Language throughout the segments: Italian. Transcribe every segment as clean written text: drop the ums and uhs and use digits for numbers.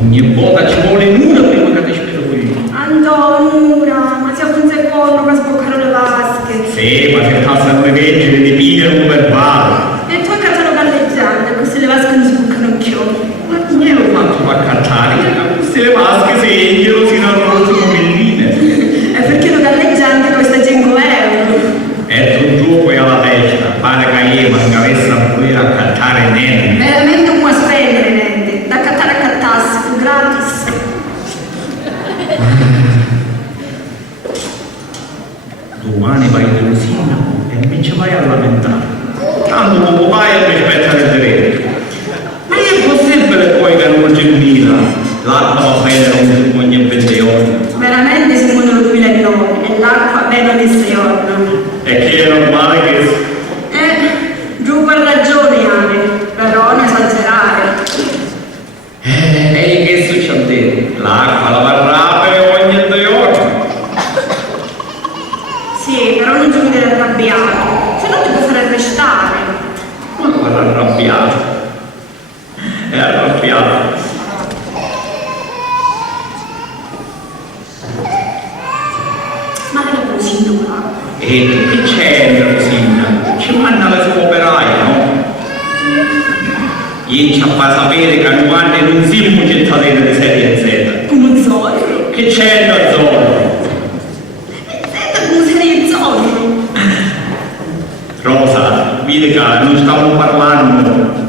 Ogni volta ci vuole un'ora prima che ti spero qui. Andò un'ora, ma siamo un secondo per sboccare le vasche. Sì, ma se passano le leggi di pigliare un verbale. E tu a casa lo galleggiante, queste le vasche non sboccano più. Ma io l'ho fatto per cantare, queste vasche segnano fino all'ultimo milline. E perché lo galleggiante costa 5 euro? E tu gioco alla testa, pare che io non avesse a poter a cantare niente. Veramente non può spendere niente, da cattare a cattarsi, gratis. Domani vai dallo sindaco e invece vai a lamentare. Tanto come vai e mi aspetta nel diritto. Ma è possibile poi che non c'è nulla? L'acqua va bene ogni 20 ore. Veramente siamo nel 2009 e l'acqua bene ogni 6 ore. E che è normale che... Giù ha ragione, Ane, però non esagerare. E che succede? L'acqua la varrà per ogni 2 ore. Sì, però non ci vuole arrabbiato, se no ti può fare arrestare. Ma guarda, arrabbiato. È arrabbiato. Ma era così, no? E che c'è, Rosina? Ci manda le sue operaie, no? Io ci fa sapere che noi non siamo cittadini di serie Z. Come Zorro. Che c'è da Zorro? Come serie Zorro. Rosa, vedi che non stiamo parlando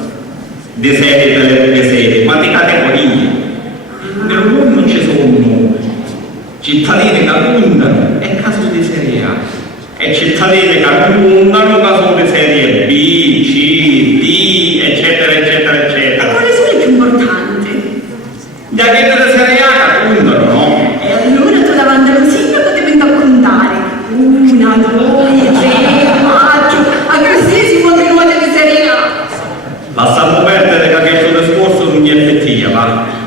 di serie delle serie, ma di categorie. Nel mondo non ci sono cittadini che puntano è caso di serie A e cittadini che puntano caso di serie B, C, D, eccetera, eccetera, eccetera. Quali sono i più importanti? Da che della serie A che puntano, no? E allora tu davanti allo sindaco devi contare 1, 2, 3, 4, anche se si può nuove di serie A. Lasciamo perdere che questo discorso non è effettivo, va?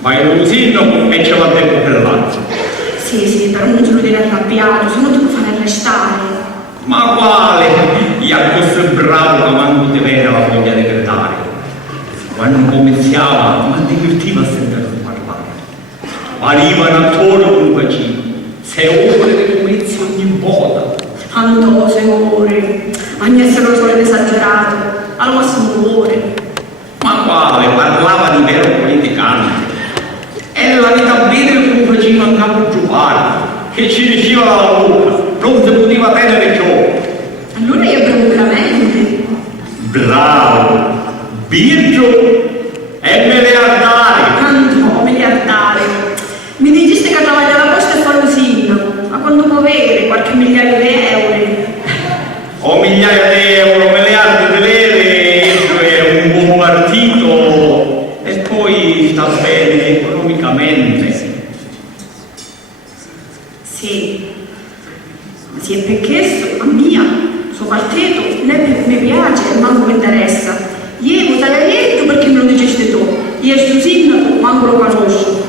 Vai allo sindaco e ce va tempo per l'altro. Sì, però non ce lo devi arrabbiato, se no ti può fare arrestare. Ma quale? Io così bravo che manco ti vede la voglia di gridare. Quando cominciava, ma divertiva a sentire parlare. Arrivano attorno con bacino. 6 ore di comizio ogni volta. Tanto 6 ore, ogni essere solo esagerato, al massimo ore. Ma quale? Parlava di vero politicante. E la vita bene come faceva a capo giovane, che ci diceva la bocca, non si poteva tenere ciò. Allora io bravo veramente. Bravo, Birgio e miliardario. Tanto miliardario. Mi dici che lavaglia la posta e fa l'usino, ma quando può avere qualche migliaio di euro? O migliaia di euro, miliardi di lire, è un buon partito e poi sta bene economicamente. Sì, è perché a mia, suo partito, né mi piace e manco mi interessa. Io voterei eletto perché me lo diceste tu, io sto sindaco manco lo conosco.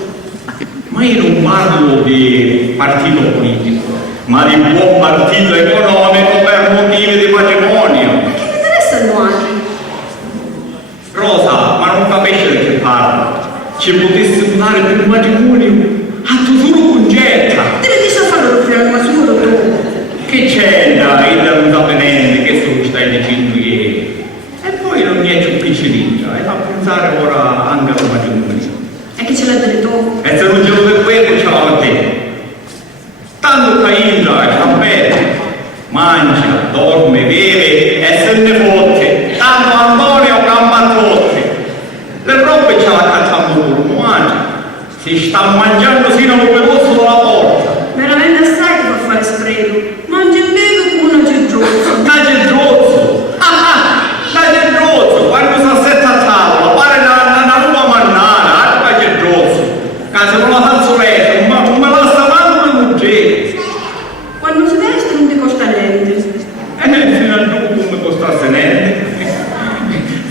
Ma io non parlo di partito politico, ma di buon partito economico per motivi di patrimonio. Che mi interessa il nuovo? Rosa, ma non capisci di che parlo? Ci potessi fare per matrimonio a tu solo congetta. Deve dire a farlo per ma solo tu. Che c'entra? Io non so niente che tu stai dicendo ieri. E poi non mi è più piccolina, e fa pensare ora anche al matrimonio. E che ce l'ha detto tu? E se non ce lo per quello ce l'ho a te. Tanto Caindra sta bene, mangia, dorme, beve e se ne fotte. Tanto Antonio campa tutti. Le robe ce la cacciamo pure, mangia. Si sta mangiando sino al peloso della porta. Veramente assai ti fa fare spreco. Mangia e beve come una cegiozzo. Da cegiozzo! Da cegiozzo! Quando si assetta a tavola, pare una nuova mannata, da cegiozzo. Caso non la fazzoletto, ma non me la sta manco le muggere. Quando si veste non ti costa niente. Fino a dopo non mi costasse niente.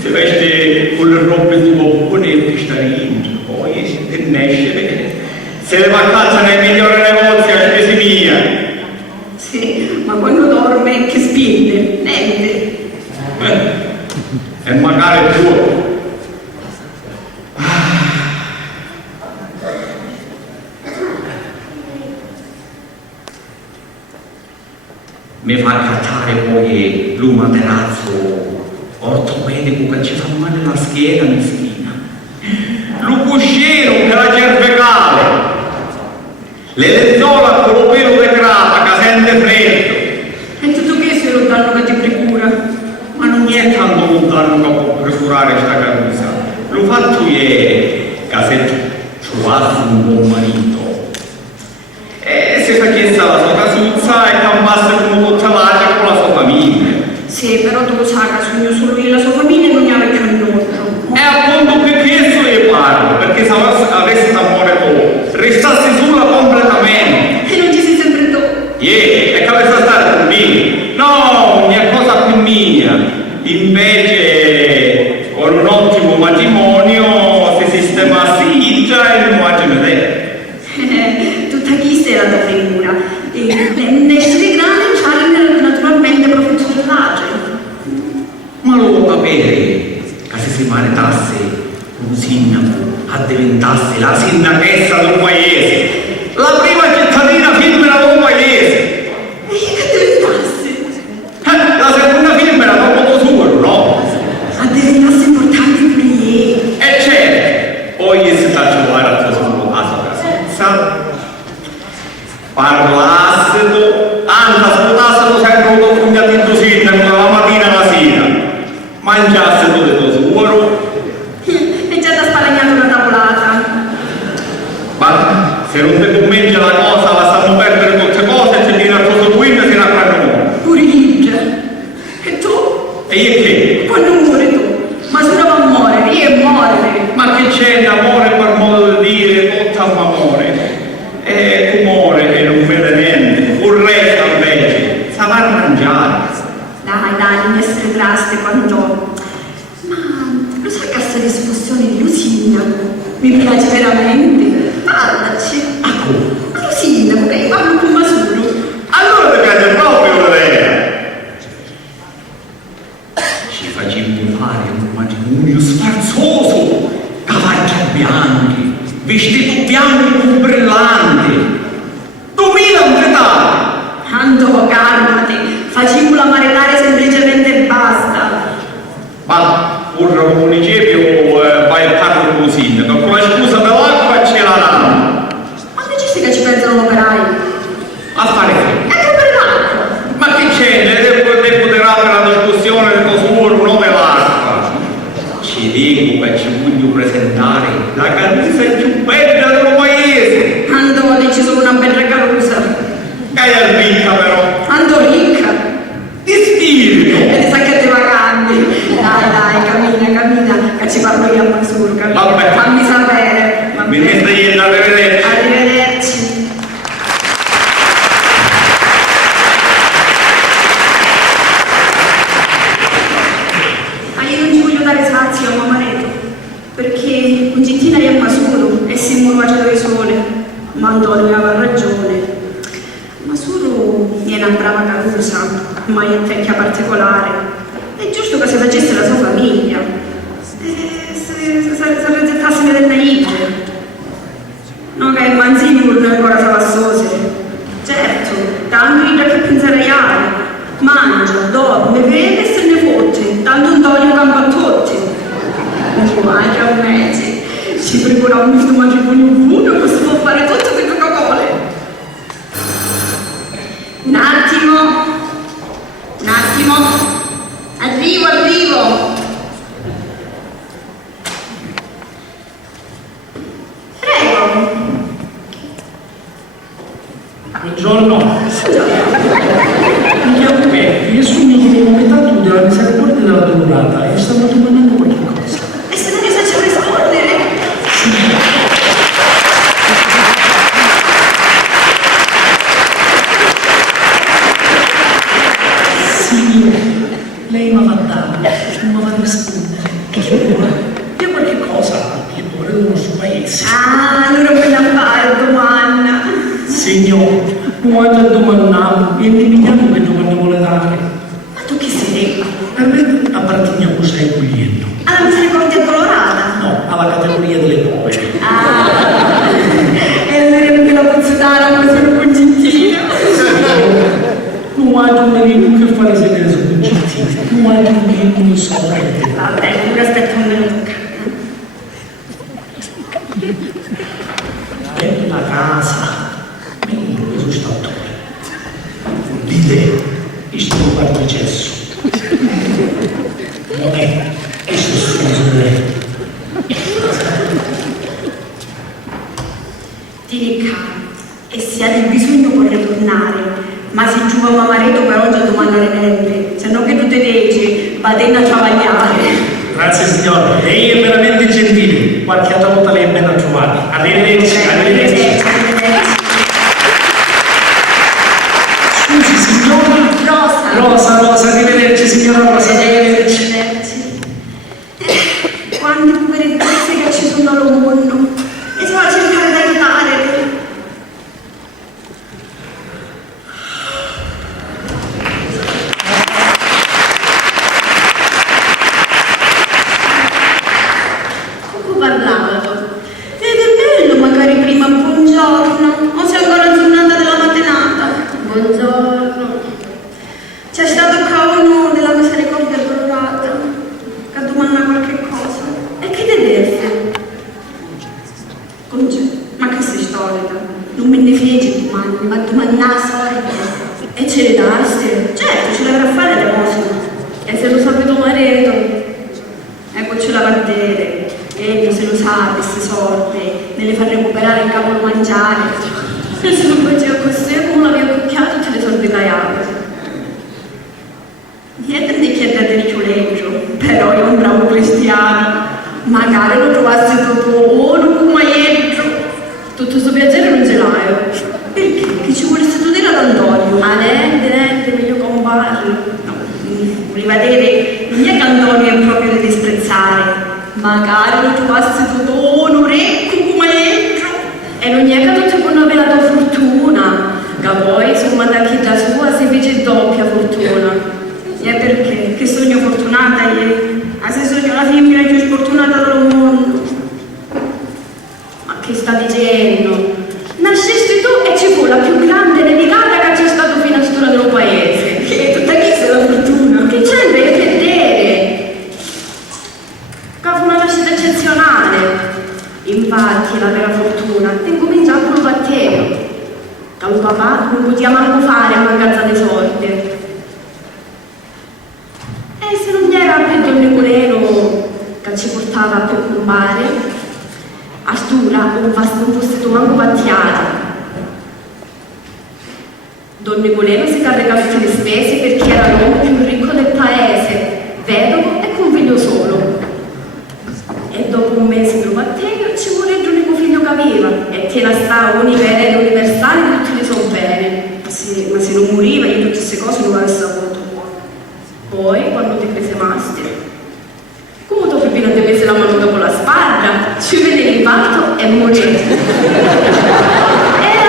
Si veste con le robe di buone e ti sta riendo. Poi te ne esce. Se le vacanze nei migliori negozi a spese mie. Sì, ma quando dorme che spinde? Niente. E magari tu. lui materazzo ortopedico che ci fa male la schiena meschina, lui cuscino che la cervicale, le lenzuola con lo pelo di crapa che sente freddo. E tutto questo è lontano che ti precura. Ma non è tanto lontano che può procurare questa carusa. Lo fatto è che se trovasse un buon marito e se facesse la sua casuzza e campasse come tutta l'aria con la sua famiglia. Sì, però tu lo sai che sogno solo io e la sua famiglia non ne aveva più nulla. E appunto per questo io parlo, perché se avesse amore tu, restassi sola completamente. E non ci sei sempre tu. E che avesse stare con me. No, non è cosa più mia. Invece, con un ottimo matrimonio si sistemasse già e non faccio vedere. Tutta questa era la premura. L'essere grande c'ha naturalmente profitto dell'agio. Ma lo può sapere che se si maritasse un sindaco a diventasse la sindachessa del paese, la prima cittadina femmina del paese. E che diventasse? La seconda femmina dopo suo, no? A diventasse importante per lei. E certo, poi si sta a trovare a tesoro a sua casuzza, parlasse, anzi ascoltasse sempre un documentatito sindaco la mattina alla sera, mangiasse tutto il tesoro. E già ti ha spalagliato una tavolata. Ma se non ti convince la cosa, la sanno perdere tutte cose e se viene a costruire se la prendono. Pure io. E tu? E io che? Quando muori tu? Ma se non va a morire, io e morire. Ma che c'è d'amore per modo di dire, tutto amore? E umore che non vede niente, un resto invece, sa a mangiare. Dai, non essere drastico, Antonio. Ma lo sai che questa discussione di un sindaco mi piace veramente? Parlaci. Ah, come? Ma lo sindaco, che io parlo con Masuro. Allora ti piace proprio lei? Ci facciamo fare un matrimonio sfarzoso, cavalli bianchi, vestiti bianchi con brillanti. 2000 invitati. Anto, calmati, facciamo la maritare semplicemente e basta. Ma un municipio vai a fare con il sindaco, con la scusa dell'acqua ce la danno. Ma non ci sei che ci pensano operai? A fare che? E che per l'acqua? Ma che c'è? Devo per la discussione del suo non dell'acqua. Ci dico che ci voglio presentare la carusa più bella del paese. Anto, dici solo una bella carusa. Che è ricca però. Anto, ricca. Di spirito. E ti sacchetti vacanti. Dai, cammina, che ci parlo io a Masuro, cammina. Vabbè. Fammi sapere. Va Mi bene. stai a vedere. Arrivederci. Ma io non ci voglio dare sazio a mamma Reto, perché un gentile è a Masuro e si muove dove sole. Ma Antonio aveva ragione. Masuro è una brava carusa, ma è vecchia particolare. È giusto che si facesse la sua famiglia. E se rezzettasse nelle naivide. No, che il manzini non è ancora savassose. Certo, tanto io che pensereiare. Mangia, dorme, vede e se ne fotte. Tanto un toglio campo a tutti. Anche a un mese. Ci prepara un matrimonio buono che si può fare tutto quello che vuole. Un attimo. Arrivo. Prego. Buongiorno. Mi chiamo Becky, io sono come metà della misericordia della Dolorata e stavo domandando qualche cosa. E se non riesci a rispondere? Sì, lei mi ha dato, non mi va a rispondere. Che vuole? Io qualche cosa che vuole del nostro paese. Ah, allora me la fare domanda. Signor, quando domandiamo e indiviniamo che domanda vuole dare. Ma tu chi sei? Per me appartiene a cosa stai cogliendo. Alla misericordia colorata? No, alla categoria delle povere. Ah, e allora non me la posso dare a questo concettina. Non ha un che fare sedere sul concetto. tu sorelle. Vabbè, comunque aspetta un minuto. Bella casa, mio sostatore. Dite, questo è un particesso. Non è, questo è sorelle. Tieni caro, e se hai bisogno vorrei tornare, ma se giù a mamaretto per oggi a domandare niente, se no che tu te dici, vado a travagliare. Grazie signore, lei è veramente gentile. Qualche altra volta lei è ben trovata. Arrivederci, arrivederci. Scusi signora. Rosa, arrivederci signora Rosa, arrivederci. Quante poverezze che ci sono al mondo, e si va a cercare di aiutare. Ed è bello magari prima buongiorno, o se ancora la giornata della mattinata. Buongiorno. C'è stato qua uno della misericordia colorata che domanda qualche cosa. E che te deve? Ma che sei storica? Non me ne fregi domani, ma domani la solita. E ce le daste? Certo, ce l'avrà a fare le cose. E se lo sapete tuo marito? Ecco ce la va a vedere. E se lo sa, queste sorte, me le fa recuperare il capo da mangiare. E se non faceva così, come l'avevo cucchiato, ce le sorte caiate. Niente di chiedere del ciuleggio, però è un bravo cristiano. Magari lo trovassi dopo uno come ieri. Tutto questo piacere non ce l'hai. Perché? Che ci vuole studiare ad Antonio? Ma niente, meglio comparlo. No, voleva dire, non è che Antonio è proprio da disprezzare. Magari lo trovassi tutto un orecchio come ieri. E non è che non ti può avere la tua fortuna. Che poi, insomma, da chi da sua si fece doppia fortuna. E perché? Che sogno fortunata io? Ma se sogno la femmina più sfortunata del mondo. Ma che sta dicendo? Nascesti tu e ci fu la più grande dedicata che c'è stato fino a storia del paese. Che tutta chi sei la fortuna? Che c'entra che vedere? Che fu una nascita eccezionale. Infatti la vera fortuna te comincia con un battero. Da un papà non poteva manco fare a mancanza di sorte. E se non vi era per Don Nicoleno che ci portava per compare, a Stura non fosse manco battiata. Don Nicoleno si caricava tutte le spese perché era l'uomo più ricco del paese, vedovo e con figlio solo. E dopo un mese di batterio ci morì l'unico figlio che aveva e che la strada unica ed universale di tutti i suoi beni. Ma se non moriva io tutte queste cose non avessi avuto. Poi, quando ti prese master, come tuo Peppino ti prese la mano dopo la spalla, ci vede l'impatto e morì. Era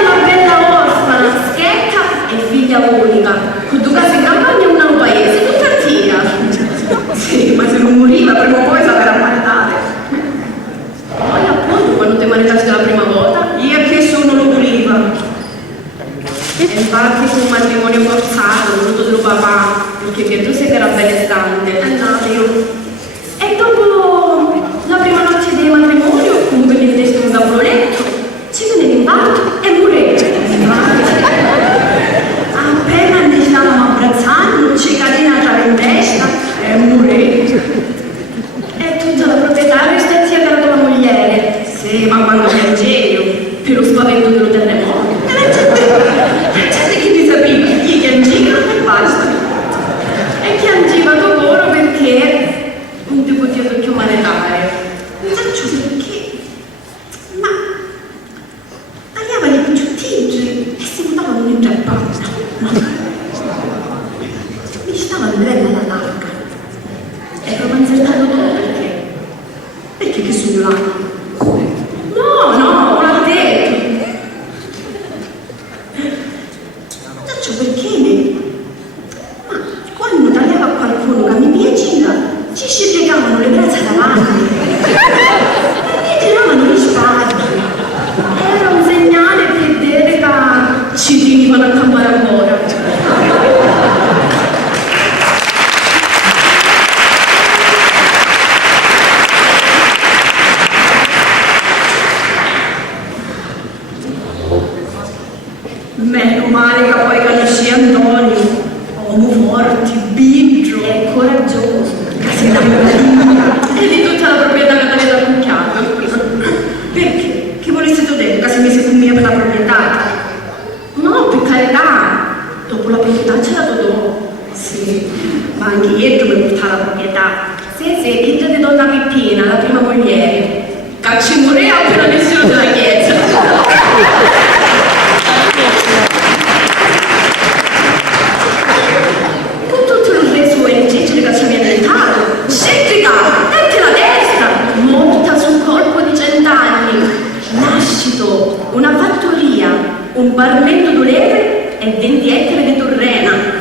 una bella orfana, schietta e figlia unica, con due case in campagna e una al paese, tutta tira. Sì, ma se non moriva, prima o poi saprà maritare. Poi, appunto, quando ti maritaste la prima volta, io che sono lo voleva. E infatti fu un matrimonio forzato, voluto del papà, perché Pietro si era benestante. E dopo la prima notte di matrimonio, comunque gli testi un capoletto, ci venne l'infarto e morì. Appena ci stavamo abbracciando, casetta e di tutta la proprietà che aveva accucchiato. Perché? Che volesse tu detto che si mise con me per la proprietà? No, per carità, dopo la proprietà ce la do. Sì, ma anche io mi portava la proprietà. Sì, figlio di donna Peppina, la prima moglie. Cacci murea appena nessuno della chiesa. Con tutto il resto e il ciccio di caccia mi ha diventato. Scettica, datti la destra, morta sul corpo di 100 anni. Nascito, una fattoria, un barmento d'oleve e 20 ettari di torrena.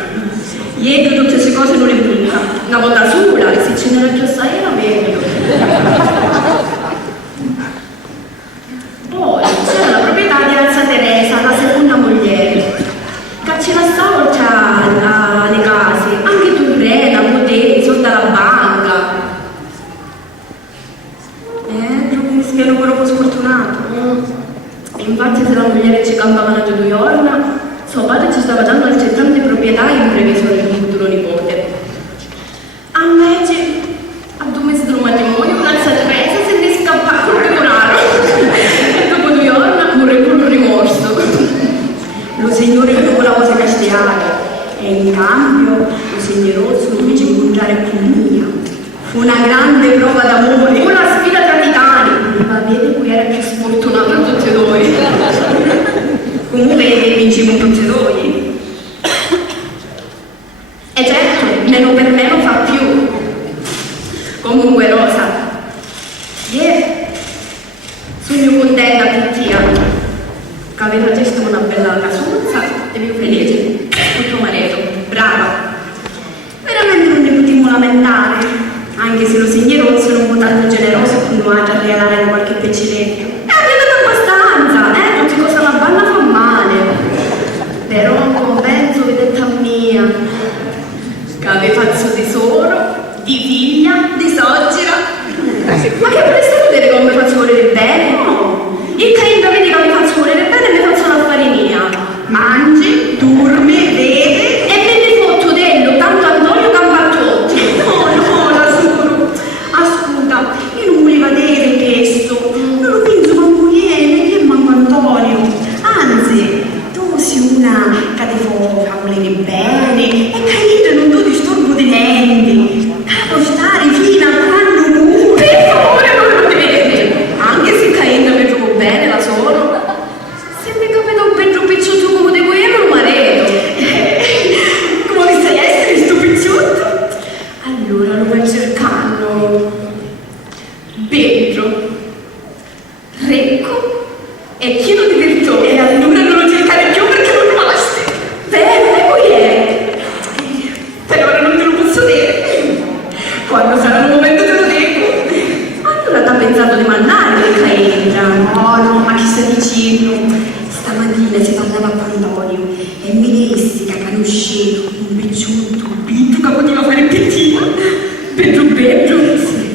Ieri tutte queste cose non le butta. Una volta sola, e se ce n'era più assai era meglio. Poi c'era la proprietà di Alza Teresa, la seconda moglie. Che ce la stava nei casi, anche torrena, poteri, soldi alla banca. Proprio mi spiego quello un po' sfortunato. Infatti se la moglie ci campavano giù 2 giorni, suo padre ci stava dando al centrante proprietà in previsione di un futuro nipote. A invece, a 2 mesi del matrimonio, con Alza Teresa se ne scappa col denaro. E dopo 2 giorni morre con un rimorso. Lo signore che dopo la cosa castigata e in cambio lo signorozzo lo fece incontrare con mia. Fu una grande prova d'amore, una sfida tra titani. Ma vede qui era più sfortunato di tutti noi. Comunque vincimo tutti noi. E certo, meno per me non fa più. Comunque Rosa, sogno contenta Tittia, che aveva gestito una bella casuzza e più felice con tuo marito, brava. Veramente non ne potremmo lamentare, anche se lo signorozzo non fu tanto generoso e continuato a regalare qualche pecciletto. E abbiamo dato abbastanza, tutti cosa la banna fa male. Però compenso vedetta mia, che aveva fatto tesoro, di figlia, di soggera. Ma che vorreste vedere come mi faccio volere bene? No! Il Cainta vedi che mi faccio volere bene e mi faccio l'affare mia. Mangi, dormi, vede e vedi fottudello, tanto Antonio Campaciotti. No, l'assuro. Ascolta, io non volevo vedere questo. Non lo penso manco ieri, che manco Antonio. Anzi, tu sei una che ti fa volere bene e Cainta non ti disturbo di niente. Capo stare fino a quando muore. Per favore, non lo vedete. Anche se Cainta mi trovo bene da solo. Se mi capita un peggio picciotto come devo io, non marito. Come sai essere sto picciotto? Allora lo vai cercando. Bello, ricco e pieno di virtù. E allora non lo cercare più perché non basti. Bene, poi è. Per ora non te lo posso dire. Quando sarà il momento te lo dico. Allora t'ha pensato di mandare il Cainta? No, ma chi sta dicendo? Stamattina si parlava con Antonio e mi disse che era uscito un picciotto, che poteva fare pettino. Peggio. Sì.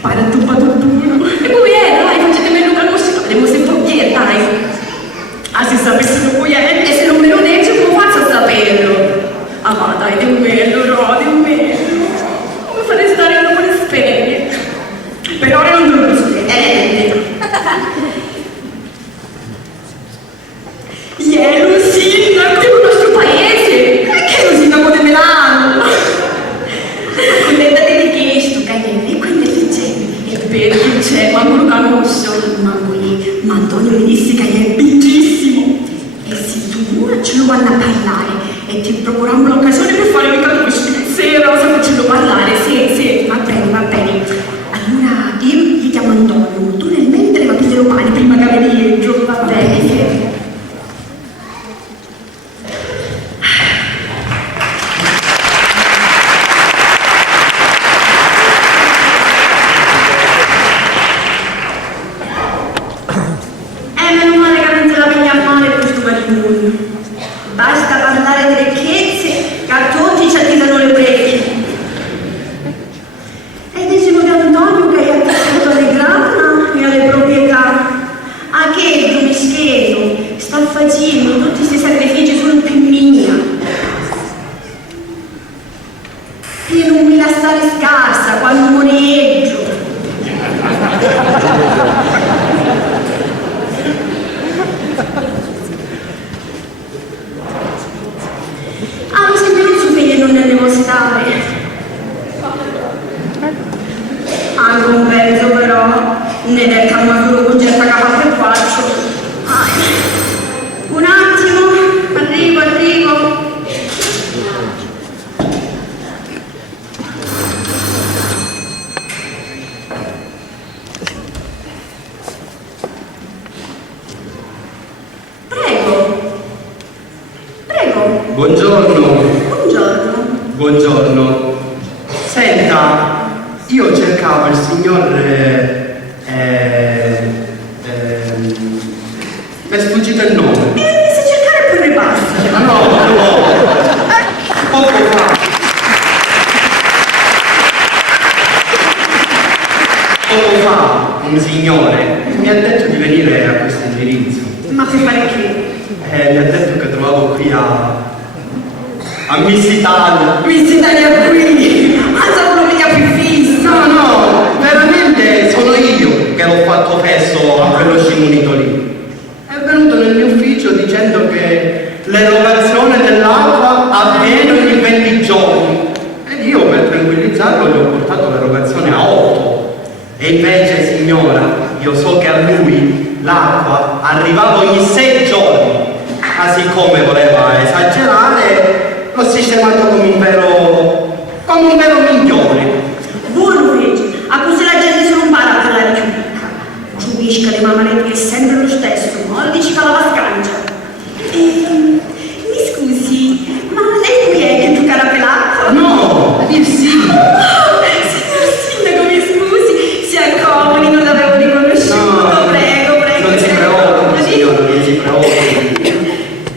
Pare un tupatuno. E come è? Dai, facete meglio che conosci, vedremo se può dire, dai. Se sapessero poi è, e se non me lo dice, come faccio a saperlo? Ma dai, Dio mio, Dio mio. Come fare stare una buona specie? Per ora non te lo posso dire, lo sindaco del nostro paese! Che lo sindaco di Milano! Accontentati di questo, Gagliere, e quindi è leggendo. E perché c'è, ma non lo conosco. Ma Antonio mi disse che è bellissimo. E se tu ce lo vanno a parlare e ti procuriamo l'occasione per fare mica conoscere. Sì, Rosa, facciamo parlare, sì, va bene. Allora io gli chiamo Antonio, tu nel mentre va a pigliare un pane prima che vedi dentro, va bene, sì. Meno male che non se la piglia male questo matrimonio. Basta parlare di ricchezze che a tutti ci attirano le orecchie. ne del cammasuro con certa capa per faccio. Un attimo, arrivo. Prego. Buongiorno. Senta, io cercavo il signor... mi è sfuggito il nome. Mi sa cercare pure basta. No. Poco fa un signore mi ha detto di venire a questo indirizzo. Ma per fare che? Mi ha detto che trovavo qui a Miss Italia. Miss Italia qui! Alza uno mica più fisso! No, veramente sono io che l'ho fatto fesso a quello scimunito lì. È venuto nel mio ufficio dicendo che l'erogazione dell'acqua avviene ogni 20 giorni. Ed io per tranquillizzarlo gli ho portato l'erogazione a 8. E invece, signora, io so che a lui l'acqua arrivava ogni 6 giorni. Ma siccome voleva esagerare, l'ho sistemato come un vero minchione. Buono invece, a così la gente se non para a parlare più ricca. Giurisca di mamma che è sempre lo stesso, ma lo dici che la vascancia. Mi scusi, ma lei qui è che giocare per l'acqua? No, il sindaco. Signor sindaco, mi scusi, si accomodi, non l'avevo riconosciuto, prego. Non si preoccupi, signora, non si preoccupi.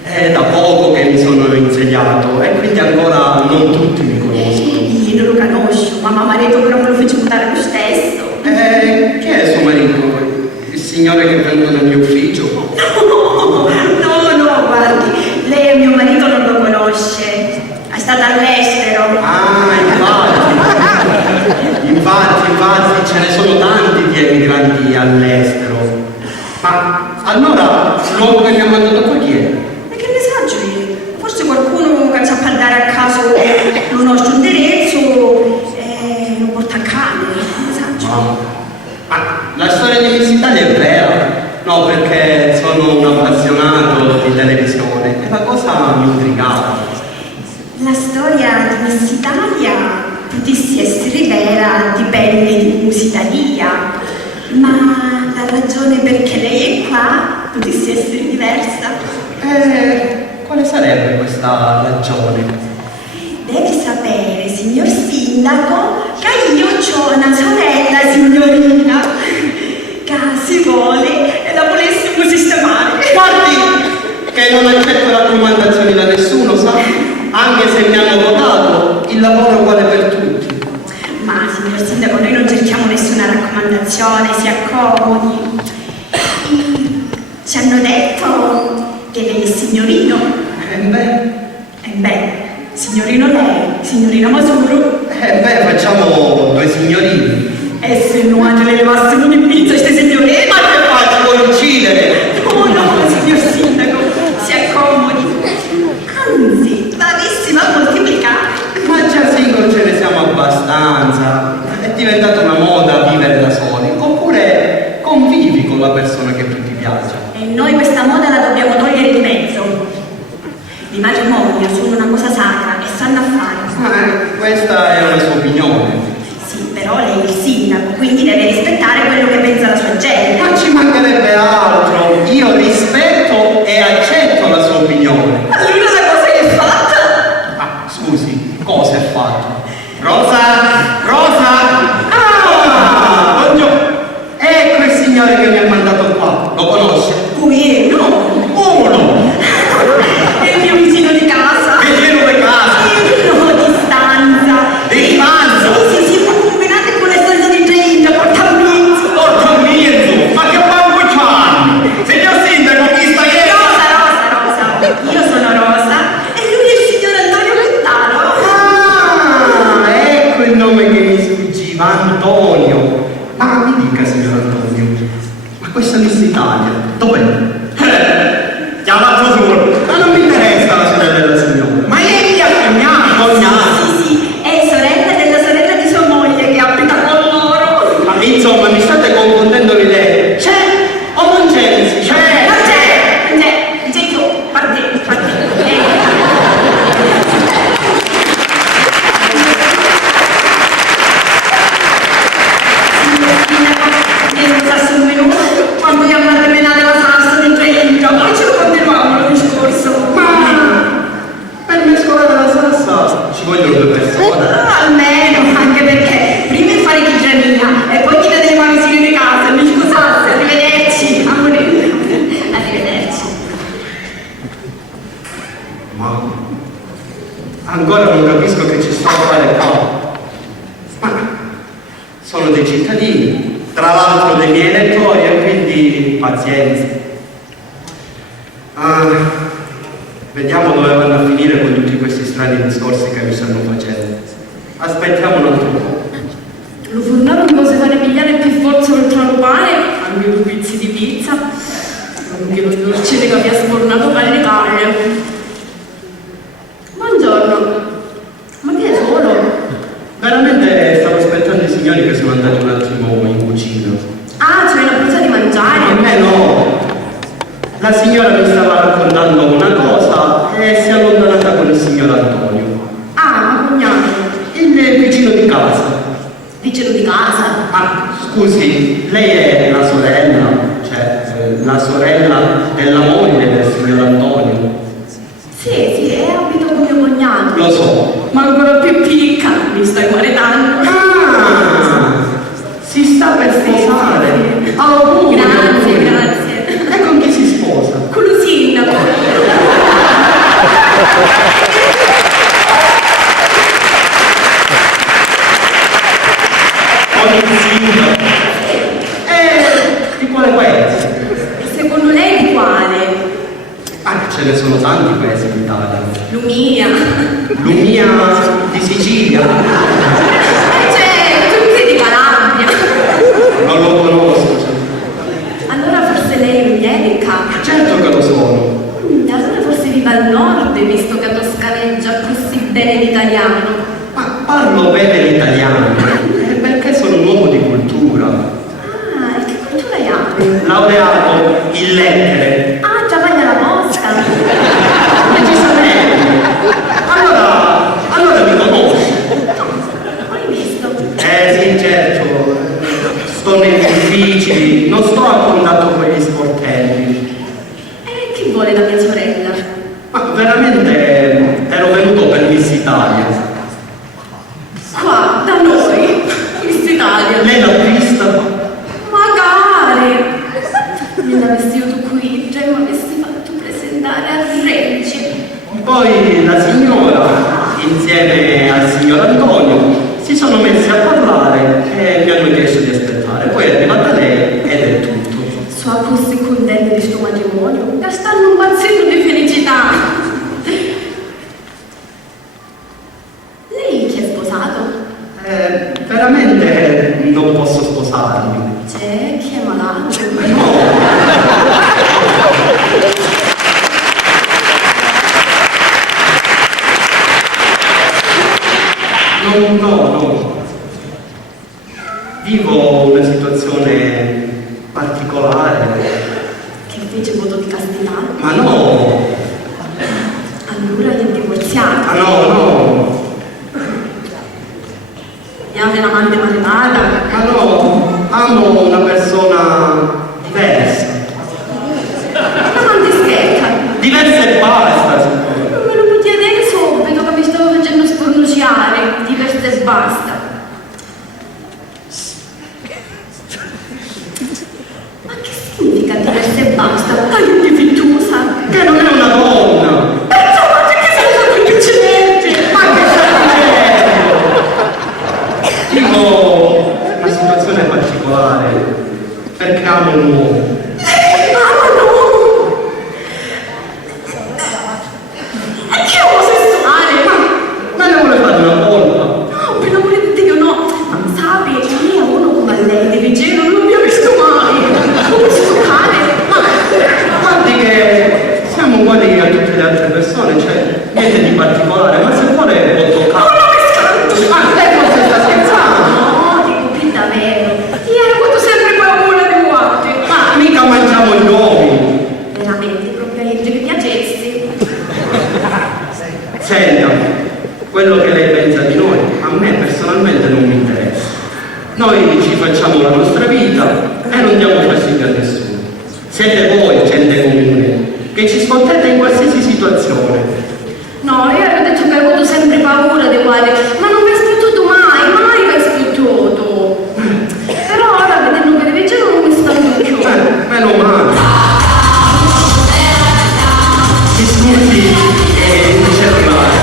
È da poco che mi sono insediato e quindi ancora non tutti mi conoscono. Io non lo conosco, ma mamma però me lo fece mutare lo stesso. Chi è suo marito? Il signore che è venuto nel mio ufficio? No, guardi, lei mio marito non lo conosce, è stato all'estero. Infatti ce ne sono tanti di emigranti all'estero. Ma allora l'uomo che mi ha mandato qua chi è? Ma che ne saggio io? Forse qualcuno che sa parlare a caso il nostro indirizzo e lo porta a cane, ne saggio. Ma la storia di Miss Italia è vera? No, perché sono un appassionato di televisione e la cosa mi intrigava. La storia di Miss Italia potesse essere vera dipende di Miss Italia, ma la ragione perché lei è qua potesse essere diversa. Quale sarebbe questa ragione? Deve sapere, signor sindaco, che io ho una sorella signorina, che se vuole e la volessimo sistemare. Guardi che non accetto raccomandazioni da nessuno, sa? Anche se mi hanno votato, il lavoro è uguale per tutti. Ma signor sindaco, noi non cerchiamo nessuna raccomandazione, si accomodi. Ci hanno detto che lei è signorino. Signorino lei, signorino Masuro. Facciamo due signorini. E se no le levassimo di pizza queste signorine? Ma che faccio, vuoi uccidere? No, signor sindaco, si accomodi. Anzi, bravissima a moltiplicare. Ma già single ce ne siamo abbastanza. È diventata una moda vivere da soli. Oppure convivi con la persona che più ti piace. E noi questa moda la dobbiamo togliere di mezzo. I matrimoni sono una cosa sacra e sanno a fare. Questa è una sua opinione. Sì, però lei è il sindaco, quindi deve rispettare quello che pensa la sua gente. Ma ci mancherebbe altro. Io rispetto e accetto la sua opinione. Allora la cosa che è fatta? Ah, scusi, cosa è fatto? Rosa! Buongiorno! Ecco il signore che mi ha mandato qua. Lo conosce? Qui è? No. Uno! È il mio vicino di casa. Vicino di casa! No, di stanza. Di stanza? Sì, ma combinate con le stanze di gente, porta un mezzo. Porta un mezzo! Ma che banco c'hanno? Signor sindaco, chi sta ieri? Rosa. Io sono Rosa e lui è il signor Antonio Quintaro. Ah, ecco il nome che mi sfuggiva, Antonio. Ma mi dica, signor Antonio, ma questa Miss Italia, dov'è? Chiama Giorgio. Ma non mi interessa la sorella della signora. Ma lei è cognata. Sì, è sorella della sorella di sua moglie che abita con loro. Ma insomma, mi state confondendo le sono dei cittadini, tra l'altro dei miei elettori, e quindi pazienza. Vediamo dove vanno a finire con tutti questi strani discorsi che mi stanno facendo. Aspettiamo un altro po'. Lo Furnaro mi può fare pigliare più forza oltre al pane, almeno due pizzi di pizza, anche lo dolce che mi ha sfornato per le calle. Buongiorno, ma che è solo? Veramente stavo aspettando i signori che sono andati un attimo in cucina. Ah, c'è una puzza di mangiare? A me no. La signora mi stava raccontando una cosa e si è allontanata con il signor Antonio. Ah, ma cognato. Il vicino di casa. Vicino di casa? Ah, scusi, lei è la sorella, cioè la sorella della moglie del signor Antonio. Sì, abito con mio cognato. Lo so. Ma ancora più picca, mi stai guardando. Ah, si sta per sposare. Auguri. Grazie. E con chi si sposa? Con lo sindaco. Con il sindaco. Di quale paese? Secondo lei di quale? Ce ne sono tanti paesi in Italia. Lumia. Lumia di Sicilia. Tu sei di Calabria. Non lo conosco. Allora forse lei è medica. Certo che lo sono. Allora forse viva al nord, visto che toscaneggia così bene l'italiano. Ma parlo bene l'italiano, perché sono un uomo di cultura. Ah, e che cultura hai? Laureato in lettere. Ah, già vai alla posta. Decisamente. Allora mi conosci. Hai visto? Sì, certo. Sto negli uffici, non sto a contatto con gli sportelli. E che vuole da mia sorella? Ma veramente ero venuto per Miss Italia. Qua, da noi, Miss Italia. Lei l'ha vista? Magari. Me l'avessi io tu qui, già mi avessi fatto presentare a Reggi. Poi la signora, insieme al signor Antonio, si sono messi a parlare e mi hanno chiesto di aspettare. Poi è arrivata lei ed è tutto. Sono così contenta di sto matrimonio, che stanno impazzendo di felicità. Lei chi è sposato? Veramente non posso sposarmi. C'è chi è malato? No. Vivo una situazione particolare. Che fece voto di castità? Ma no! Allora gli è divorziato. Ah no! Abbiamo un'amante maritata. Ma no! Amo una persona diversa. Un'amante scherza. Diversa e basta! Non me lo puoi dire subito che mi stavo facendo scornociare. Diversa e basta. Ma che significa diversa e basta? Dai, che fittuosa! Che non è una donna! Insomma, che sei stato impiccinente? Ma che stai dicendo? Dico una situazione particolare perché amo un uomo. Ah, no! E che omosessuale? Ma ne vuole fare una colpa? No, per l'amore di Dio, no! Ma sapi, io uno come lei, di leggero, non l'ho visto mai! Come stoccare? Ma... Guardi che siamo uguali a tutte le altre persone, cioè niente di particolare, ma se vuole può toccare. Ma che scandalo! Ma lei forse sta scherzando? No, dico più davvero! Ti hai avuto sempre paura di guardi! Ma mica mangiamo gli uomini! Veramente, proprio che piacessi! Senta, quello che lei pensa di noi, a me personalmente non mi interessa. Noi ci facciamo la nostra vita e non diamo fastidio a nessuno. Siete voi, gente comune, che ci scontente in qualsiasi situazione. No, io ero detto che hai avuto sempre paura di guardi, ma non mi hai sputtato mai mi hai sputtato! Però ora vedendo che di leggero non mi stanno più! Meno male. Mi scusi, il cellulare.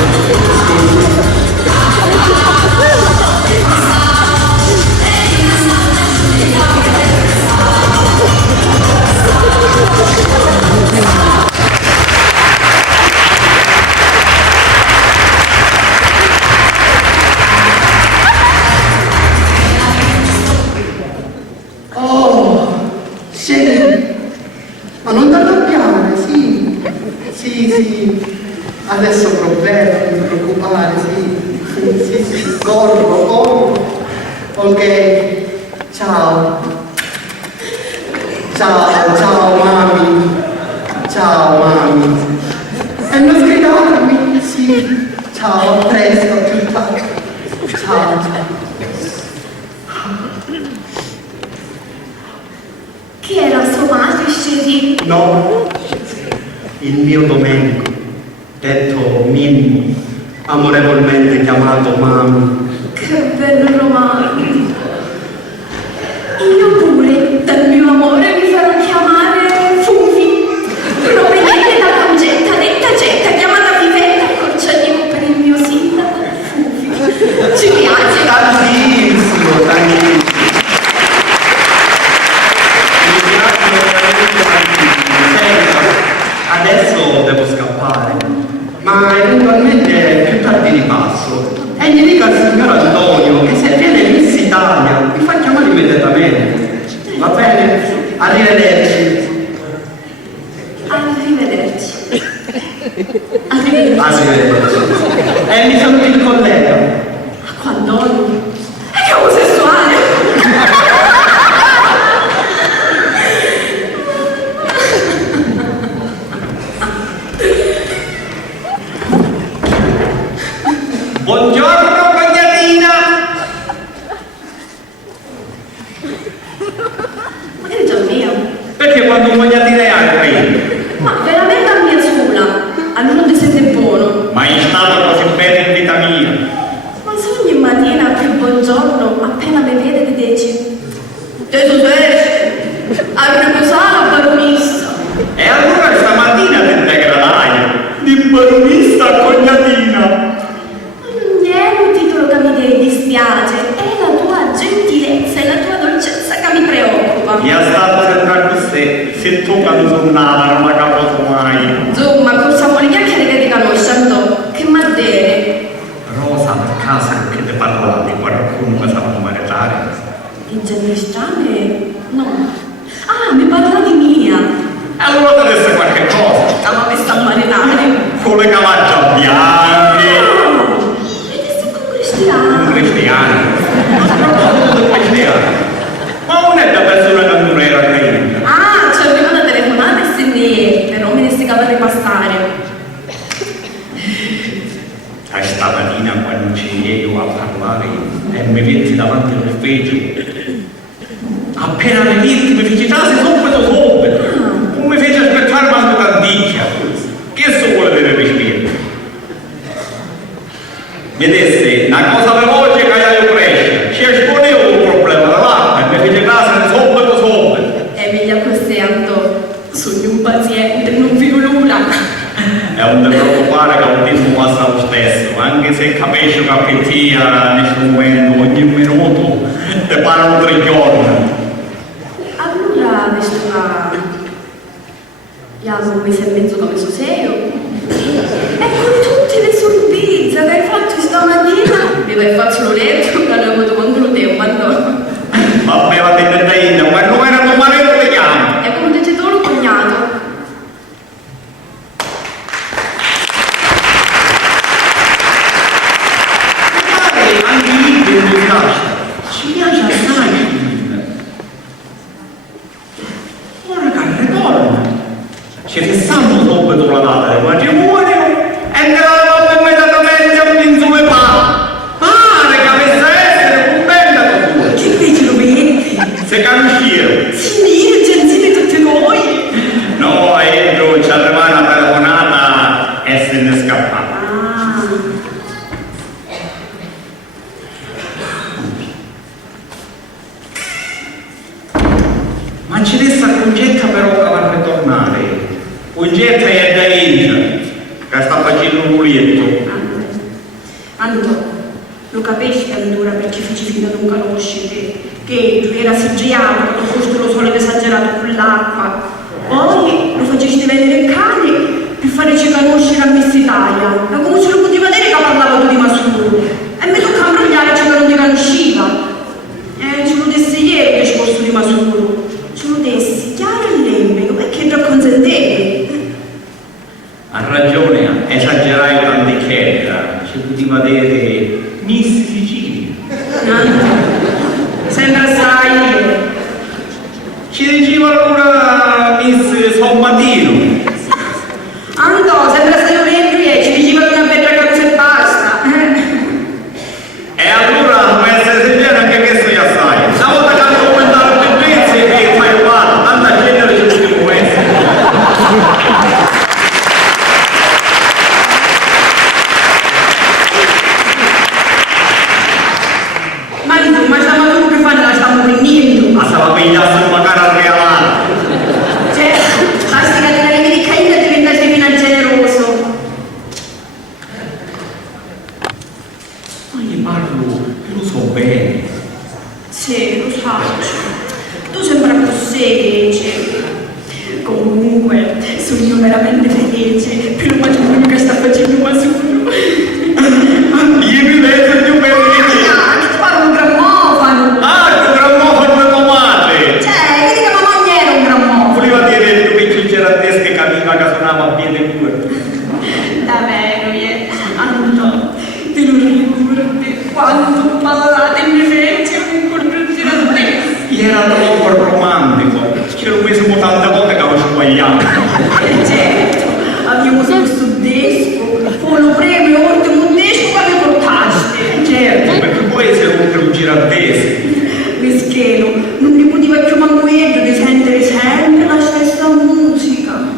No, il mio Domenico, detto Mimmo, amorevolmente chiamato Mami. Che bello romantico. Io pure, dal mio amore, mi farò chiamare Fufi. Proveniente da Concetta, detta Getta, chiamata Vivetta, accorciativo per il mio sindaco, Fufi. Ci piace? Tantissimo, tantissimo. Mi piace veramente tantissimo. Senta, adesso devo scappare, ma eventualmente più tardi ripasso. E gli dica al signor Antonio che se viene in Miss Italia mi fa chiamare immediatamente. Va bene? Arrivederci. Arrivederci. Arrivederci. Arrivederci. E mi saluti il collega. Quando? È che omosessuale! Buongiorno, cognatina! Ma che già mio? Perché quando cognatina è altri? Ma veramente a mia sola, allora non ti sente buono. Ma è stato così bene in vita mia. Ma se ogni mattina più buongiorno, appena mi vede ti dici Gesù Cristo, hai riposato la baronessa. E allora stamattina ti degradai di baronista a cognatina. Non è un titolo che mi dispiace, è la tua gentilezza e la tua dolcezza che mi preoccupa. Io stato sempre così, se tu quando sono nata non la capo mai. Insomma, cosa vuole chiacchiere che ti conosce, Andò? Che maddere? Rosa, per caso che ti parlavi, qualcuno che sa maritare? In genere strane? No. Ah, mi parla di mia. Allora ti disse qualche cosa. Ma mi sta a maritare. Con le cavaggia bianche. Ed è stato un cristiano. Un cristiano. Un cristiano. Ma non è da persona che non era credente. Ah, c'è una telefonata e se ne però mi disse che ripastare. A stamattina quando ci ero a parlare e mi vedi davanti all'ufficio, appena mi vedi mi feci case subito. Non mi fece aspettare quando canticchia. Che so vuole vedere respiro? Mi disse una cosa veloce che io preso. Ci esponevo il problema dell'acqua e mi fece case subito. Emilia cos'è, Andò? Sono un paziente, non vivo l'ura. E non ti preoccupare che l'autismo passa lo stesso, anche se capisci che appetita in questo momento, ogni minuto, ti parlano 3 giorni. Allora, visto che abbiamo un mese e mezzo che ho messo serio, e con tutte le sorprese che hai fatto stamattina, mi vai fatto lo letto, che hanno avuto quando lo tempo, Andò. Vabbè, va bene, ma non era tuo marito che chiama. E come dice tu, lo cognato. Anche lì mi piace, ci piace assai. Ora che ritorno, ci fissando subito la data del matrimonio e ne avevamo immediatamente un insieme pare che avesse essere contenta con lui. Che invece lo vedi? Se capisci? Sì, gentili tutti voi. No, entro, ci arriva una telefonata e se ne scappa. Ma ci resta Concetta però che va a ritornare. Concetta è da India, che sta facendo un muletto. Andò, lo capisci allora perché feci finta non conosci che tu era sigiato, lo fosse lo solito esagerato con l'acqua. Poi lo facesti vedere il cane per farci conoscere a Miss Italia. Ma come se lo potevi vedere che parlava tu di Masuro. E mi tocca imbrogliare che non ti conosceva. Ce lo dissi ieri il discorso di Masuro. Ce lo dissi chiaro e lembrico perché ti consentevi. Ha ragione, esagerai tantichetta, ci poteva vedere Miss Sicilia. Sembra sai. Ci diceva allora Miss Sommatino. Andò, sembra sai un e ci diceva una bella cosa e basta. E allora può essere sincero anche questo io assai. Una volta che hanno commentato le bellezze che fai guarda, tanta gente ci può essere. vinto. Ma se la pigliasse una cara reale. Certo, basta che la rivedi Caino e diventa fino generoso. Ma gli parlo, lo so bene. Sì, lo faccio. Tu sembra più semplice. Comunque, sono io veramente felice per un matrimonio che sta facendo Masuro. Io mi vedo più felice. Ah, che ti parlo un grammofano. Ah, il grammofono di tomate. Cioè, vedi che mamma non era un grammofono. Voleva dire il tuo vecchio geradesco che capiva che suonava a piede pure. Davvero, Anto, te lo ricordi quanto ballate mi fece con quel giradesco? Era troppo romantico. Ci l'ho messo tante volte che avevo sbagliato. Certo, abbiamo questo disco, fu lo premio ultimo disco che mi portaste. Certo, perché poi sei un giradesco. Meschero, non mi poteva più manco io di sentire sempre la stessa musica.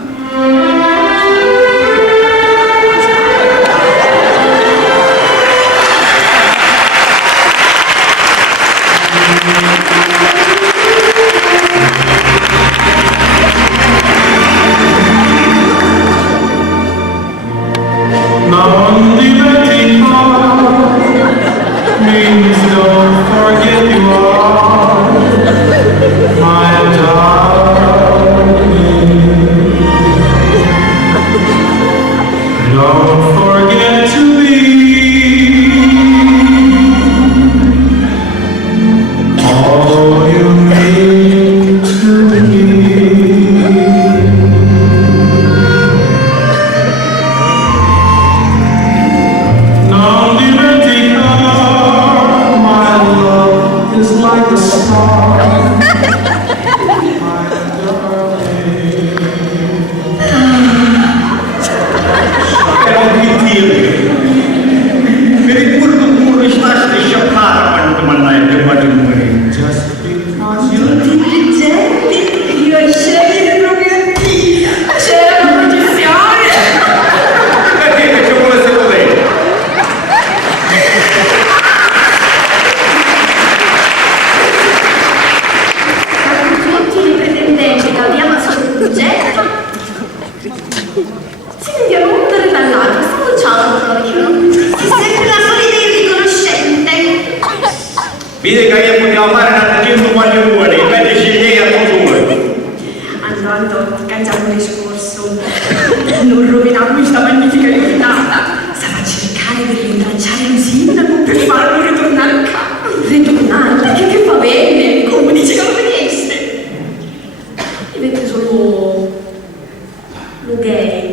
Non dimenticare means don't forget you are my darling. Don't forget to be all you need to be. Non dimenticare, my love is like a star, my darling. Era un dire. Mi ricordo come restaste sciappata quando mi andai per matrimonio. Just because you Intelligenti, io scegliere proprio a te. C'era una processione. Perché che ci vuole se volete? Tutti i pretendenti che abbiamo sul progetto si vedono uno dall'altro, sfociando proprio. Si sente la solidità riconoscente. Vedi che io potevo fare una 300 maglione, invece scegliere a tuo. Andando, cangiamo il discorso. Non roviniamo questa magnifica giornata. Stava a cercare di rintracciare un sindaco per farlo ritornare a casa. Ritornare? Perché che fa bene? Come dice che lo vedeste? Io vedo solo lo gay.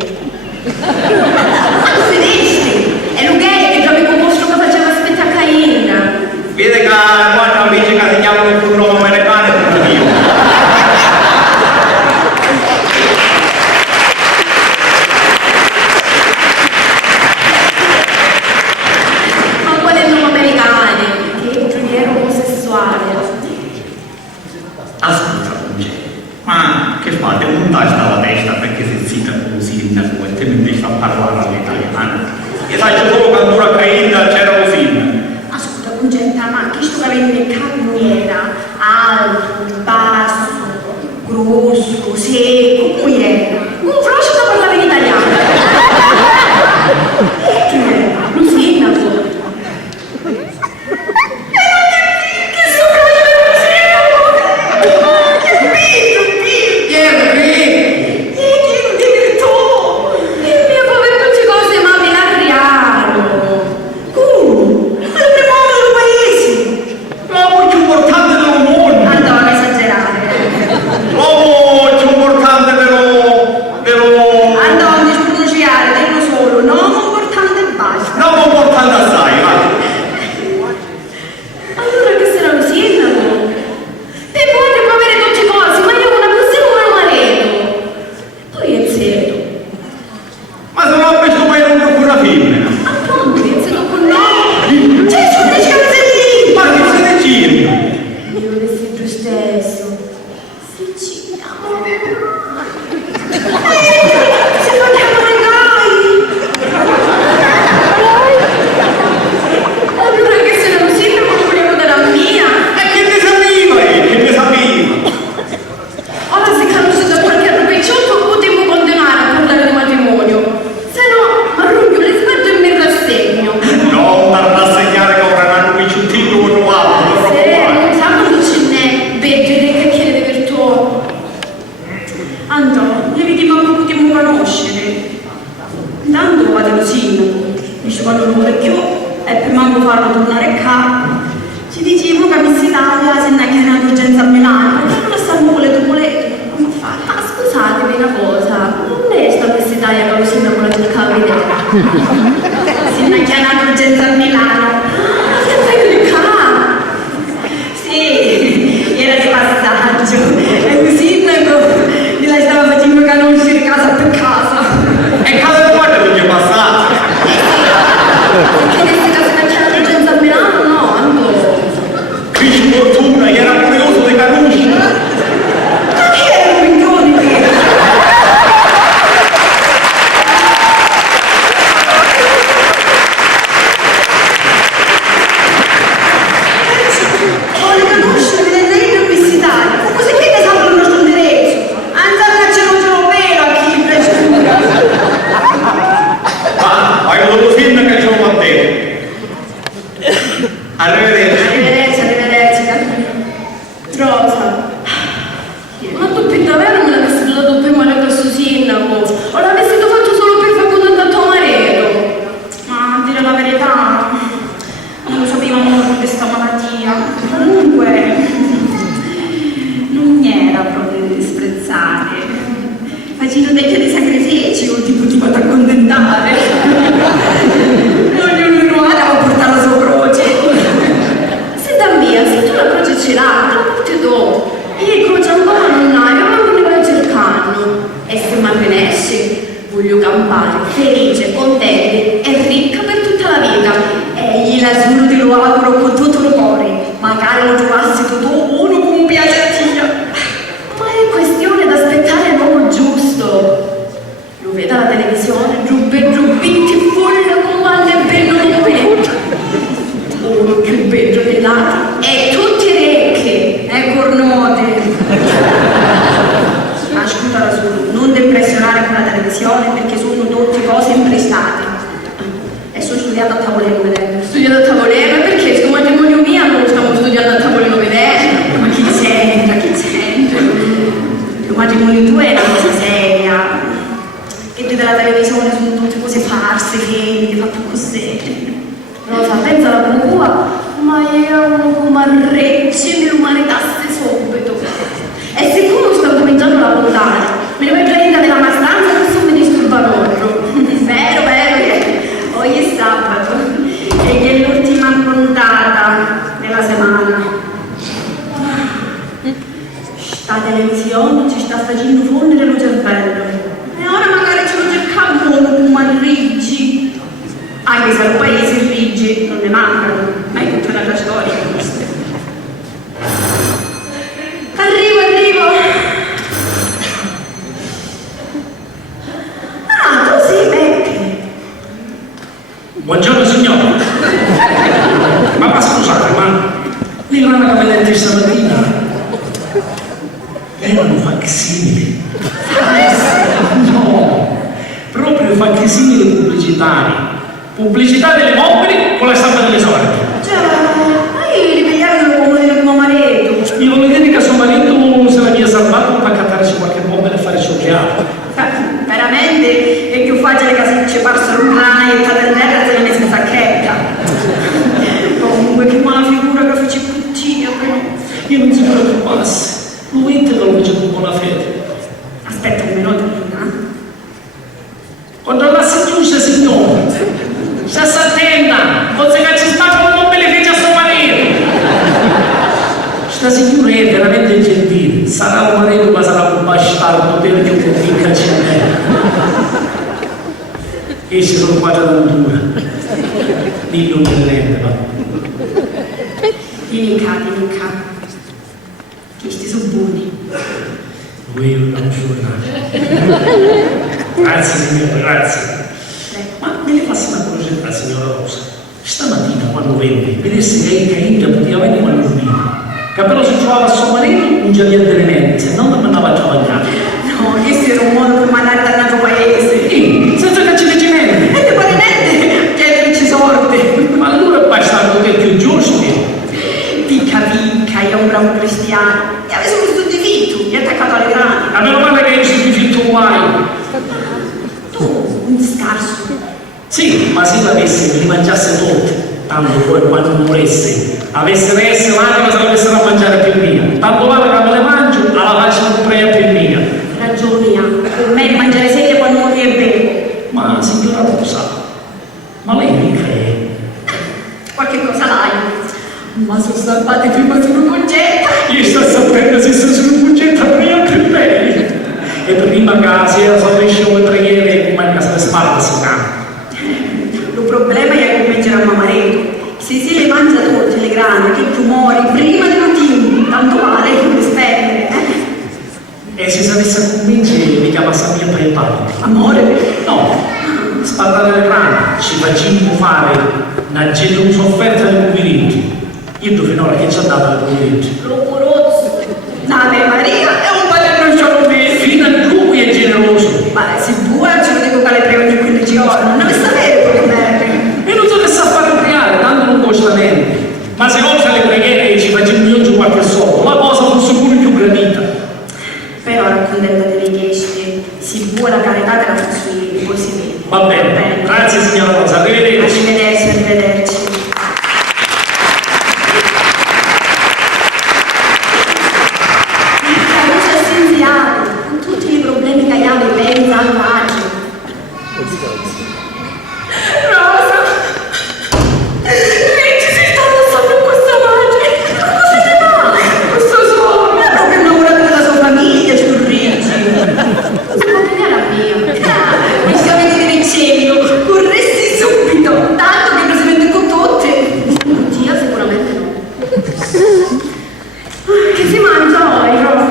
Ma lo vedeste? È lo gay che gioca con mostro che faceva aspetta a Cain. Vedi che quando invece che si chiamano il nome americano è tutto io. Ma qual è il nome americano? Che è un giuliero omosessuale. Ascolta, Luce, ma che fate? Non dai la testa perché sei zitta con il sindaco e te mi devi far parlare all'italiano. E sai solo che ancora a Cain c'era lo sindaco. Ascolta, Concetta, ma che sto avendo carniera, alto, basso, grosso, secco, come era? Un frocio da parlare in italiano. Chi era? Un sindaco. Che sto facendo un sindaco? Che spinto, Dio! Che ricco! Dio, dimmi tu! Il mio povero tutte cose, ma me la realo. Ma lo primo uomo del paese! Ma vuoi Italia si è chiamata urgenza a Milano, non stanno con le tupolette, come fare? Ma scusatemi una cosa, non è sta questa Italia che lo sindaco la cercava di vedere? Si è chiamata urgenza a Milano. Che fai cliccare? Sì, era di passaggio e il sindaco gliela stava facendo conoscere casa per casa. E casa guarda non c'è passato. Perché in queste case non c'è l'urgenza a Milano? No, Anto. Che sfortuna, era curioso di conoscere. Ma che erano milioni? Vuole conoscere lei per visitare. Ma cosa chiede sempre il nostro indirizzo? Andare a cercare vero a chi Vai con lo sindaco che ce lo fa te. Arrivederci. Arrivederci, arrivederci. Rosa, ma tu per davvero me l'avessi dato per male questo sindaco? O l'avessi fatto solo per far contento a tuo marito? Ma a dire la verità, non lo sapevamo di questa malattia. Comunque, non era proprio di disprezzare. Facendo dei sacrifici, o ti poteva accontentare. E ognuno in ruota a portare la sua croce. Senta mia, se tu la croce ce l'hai, te la porti dopo. Io croce ancora non hai, ma non ne vai cercando. E se mantenessi, voglio campare felice, contenta e ricca per tutta la vita. E la giuro te lo auguro con tutto il cuore. Magari lo trovassi tutto uno come piace a te. Ma è questione di aspettare il modo giusto. Lo vedo alla televisione, giubbetti fuori da comando e bello non petto. Uno più bello dei lati e tutti ricchi e cornote. Ascolta solo, non ti impressionare con la televisione perché sono tutte cose imprestate. E sono studiato a tavolino vedendo. Studiato a tavolino perché sto matrimonio mio non lo stiamo studiando a tavolino vedendo. Ma chi c'entra, chi c'entra? Il matrimonio tuo è una cosa seria. Che tu della televisione sono tutte cose farse, che fatto così. Rosa, pensa alla tua, ma io uno come arrecci mi umanitasse subito. E siccome sto cominciando a lavorare, me ne vai prendere della mastanza e questo mi disturba l'orro. Vero, oggi è sabato e che è l'ultima puntata della settimana. Sta televisione ci sta facendo fondere lo cervello. E ora magari ce lo cercamo uno come ricci. Anche se al paese ricci non ne mancano, ma è tutta un'altra storia questa. Arrivo! Ah, tu sei Beppe. Buongiorno signora. Ma scusate, ma lei non è una vedete stamattina? Erano facsimili. No, proprio facsimili pubblicitari. Pubblicità delle mobili con la stampa delle sorelle. Cioè, ma io li pigliavo nel comune del mio marito. Io voglio dire che suo marito se la via salvato per accattarsi qualche bomba e fare ciocchiato. Veramente è più facile che ci passano un pane e cadellera se ne mette in sacchetta. Comunque che mala figura che fece puttino, però. Io non si preoccupasse. Lo vede che lo fece con buona fede. Aspetta un minuto, Quando la si chiude, signore, se si attenta, forse che ci sta con un mobile fece a suo marito. Sta signora è veramente gentile. Sarà un marito, ma sarà un bastardo perché un picca e si sono qua da natura. Dio non mi rende, va. Vieni qua. Questi sono buoni. Lui non giornale. Grazie signore, grazie. Ma me ne passi una curiosità, signora Rosa. Stamattina quando venne, vedesse che India poteva venire quando dormiva. Che però si trovava a suo marito, non c'era delle mezze, se no non andava a travagliare. No, questo era un modo per mandare dal nostro paese. Sì, senza che ci dici niente. E ti pare niente chiederci sorte. Ma allora è passato che è più giusto. Picca, io un bravo cristiano. E avessi questo divito, mi ha attaccato alle grani. A meno male che io sono di fitto mai. Tu, un scarso. Sì, ma se l'avesse, li mangiasse tutti. Tanto poi quando morisse, avesse messo l'anima, se l'avesse sapendo se sono un progetto più belli. E prima che si esaurisce le preghiere come a se spalle si canta. Il problema è che convincerà mamma marito. Se si le mangia tutte le grane, che tu muori prima di mattina, tanto vale come spendere. E se sapesse convincere, mi chiama Samia per il padre. Amore? No, spallare le grane, ci facciamo fare una gelosa offerta del poveretto. Io finora che ci ha dato al poveretto. Logorozzo. Ave Maria è un padre non solo me. Fino a lui è generoso. Ma se vuoi ce lo dico che le prego ogni 15 ore, non deve sapere come merda. E non so che sa fare pregare, tanto non costa niente. Ma se oltre alle preghiere ci facciamo oggi qualche soldo, la cosa fosse pure più gradita. Però raccontate dei chiesti, si vuole la carità della faccio io, poi si vede. Va bene, grazie signora Rosa, arrivederci. Arrivederci, arrivederci. La luce essenziale, con tutti i problemi che abbiamo in mente, pace. Rosa! Lei ci si sta passando questa pace! Cosa ne va? Questo sogno è proprio innamorato della sua famiglia, Sturrigi! Si può venire a mia. Mi sto vedendo in cielo, corressi subito, tanto che non si vede con tutte. Dio sicuramente no. Che si mangia oggi, Rosa?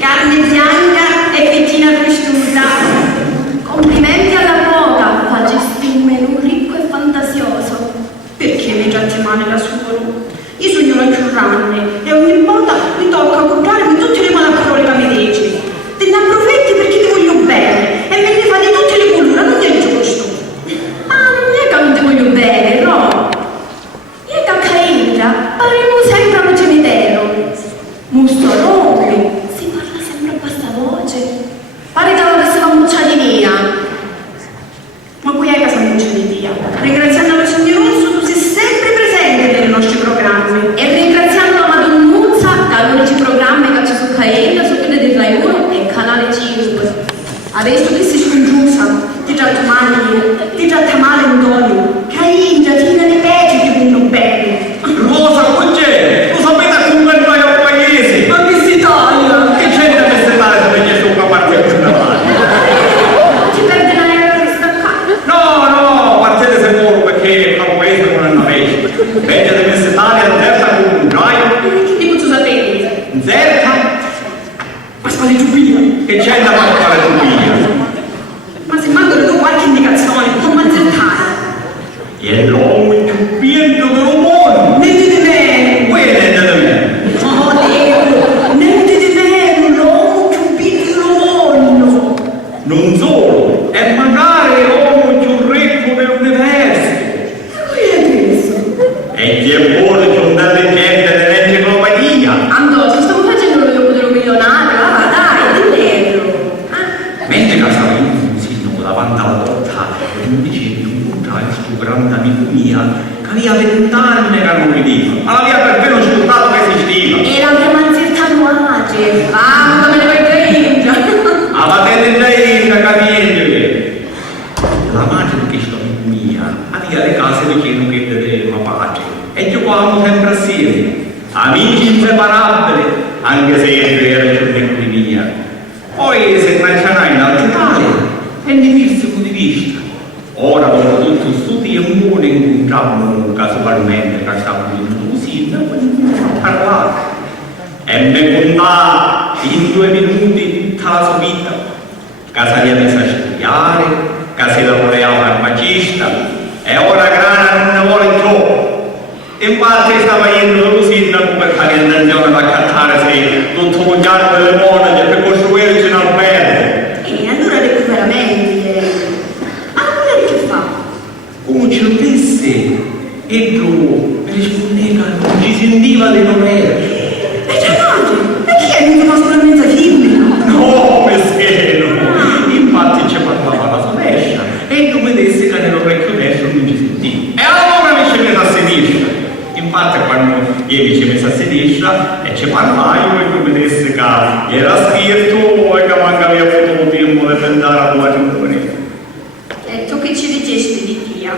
Carne bianca e fettina prosciutta. Complimenti alla cuoca, facesti un menù ricco e fantasioso. Perché mi tratti male da solo? Io sogno la giurranne e ogni volta mi tocca comprarmi tutte le malaparole che mi dici. Te ne approfitti perché ti voglio bene e me ne fai di tutte le colore, non è giusto. Ma non è che non ti voglio bene, no? Io che a Caingia parliamo sempre allo cimitero. Mussoloni, si parla sempre a bassa voce. Pare che avessimo bucciati via. Ma qui è casa non ce ne via. Ringraziando lo Signor Rosso, tu sei sempre presente nei nostri programmi. E ringraziando Madonnuzza, che l'unici programmi che c'è su Caingia, su quelli di Rai 1 e Canale 5. Adesso che si scongiusa, ti tratta male io, ti tratta male Antonio. Caingia, tina le pece che vanno bene. Rosa, c'è? Lo sapete a come vai al paese? Ma che si taglia? Che c'è da festeggiare se venisse sopra parte più davanti? Ti perde l'aereo di staccare. No, partite se muovo perché al paese non è una vece. Venite di festeggiare a terza con un giaio. Che posso sapere? Zerta? Ma spari giubia. Che c'è da fare tu via? Ma se manco le do qualche indicazione, non manzettare. E l'uomo più pieno dell'uomo. Niente di me. Quello è da me. Oh, Dio, niente di me, l'uomo più piccolo mondo. Non solo, è magari l'uomo più ricco dell'universo. Che è questo? E chi è buono c'è un dalle gente dell'enciclopedia. Andò, ci stiamo facendo lo gioco dello milionario, ah dai, dillo. Mentre casava io un signo davanti alla porta, mi dice questo grande amico mio, che aveva 20 anni che non veniva, ma l'aveva perfino scordato che esisteva. E l'abbiamo azzertato oggi. Ah, come ne vai già? Ma vedete lei che capiente. La madre di questo amico mio aveva le case vicino che vedeva pace e giocavamo sempre assieme, amici inseparabili, anche se era giorno di mia. Poi si trascinò in Italia e ne vissimo di vista. Ora, dopo tutto questo tempo, ne incontravamo casualmente che stavamo in cucina e parlare. E mi contava in 2 minuti tutta la sua vita, che si era messa a studiare, che si lavorava farmacista e ora grana non ne vuole più. Infatti stava indo lo sindaco per fare intenzione da accattare se tutto mondiale delle monache per costruirci un albergo. E allora recuperamenti. Che fa? Come ci lo disse e tu mi rispondeva che non ci sentiva di non era. E c'è madre? E chi è? Mi fa solo mezza femmina? No, mestiero! Infatti ci parlava la sorella e tu mi disse che nell'orecchio destro non ci sentiva. E allora mi ci messa a sinistra. Infatti quando io mi ci messa a sinistra e ci parlai e tu mi disse che era scritto e che manca aveva avuto tempo di pensare a tua giovane. E tu che ci dicesti di Tia?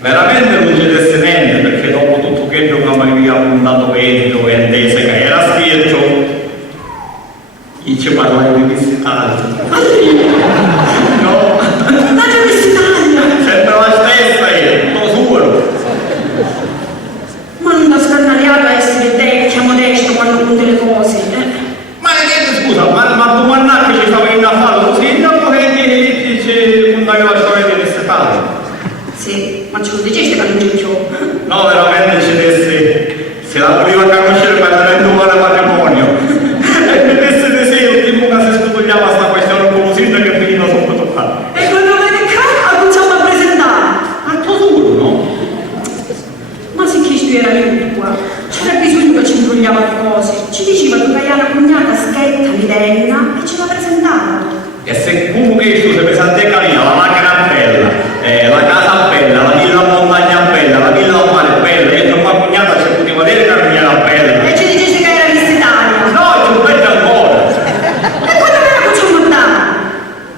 Veramente non ci disse niente perché dopo tutto quello che mi aveva puntato vento e intese che era scritto dice parlare di visitati. No, Ma già quest'Italia! sempre la stessa io, lo solo. Ma non da scandaliato a essere vecchia, modesto quando conta le cose, Ma che scusa, ma tu mannà che ci stava in affare così, dopo che dice contavi la storia di visitati? Sì, ma ce lo diceste che non c'è più. No, veramente ci desse, se la voleva conoscere per il tuo matrimonio. E mi desse di sé, il tipo che si studiava sta questione un po' così che finiva sotto toccata. E quando vede qua cominciamo a presentare. Ma tu sicuro, no? Ma se chi era venuto qua, c'era bisogno che ci imbrogliava le cose. Ci diceva che la cognata schetta mirenna e ce la presentava. E se comunque tu sei pesante carina, la macchina bella, la casa bella, la villa a montagna bella, la villa al mare bella, e non fa cognata ci poteva vedere che non era bella. E ci diceste che era Miss Italia. No, c'è peggio ancora. E quando me la facciamo andare?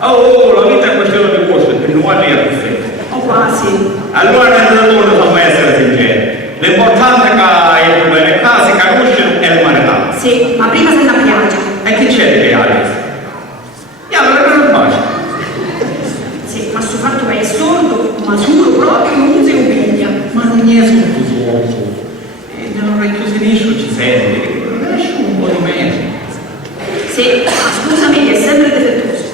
Oh, la vita è questione di gusto, e non va via perfetto. O quasi. Allora nel mondo dobbiamo essere sinceri. L'importante è che il bene si conosce e il marità. Sì, ma prima se la piace. E chi c'è di piace? E allora che non faccio? Sì, ma sto fatto che è sordo, ma solo proprio non si umiglia. Ma non è solo sordo. E nell'orecchio sinistro ci sente, lascia un po' di meno. Sì, ma scusami che è sempre difettoso.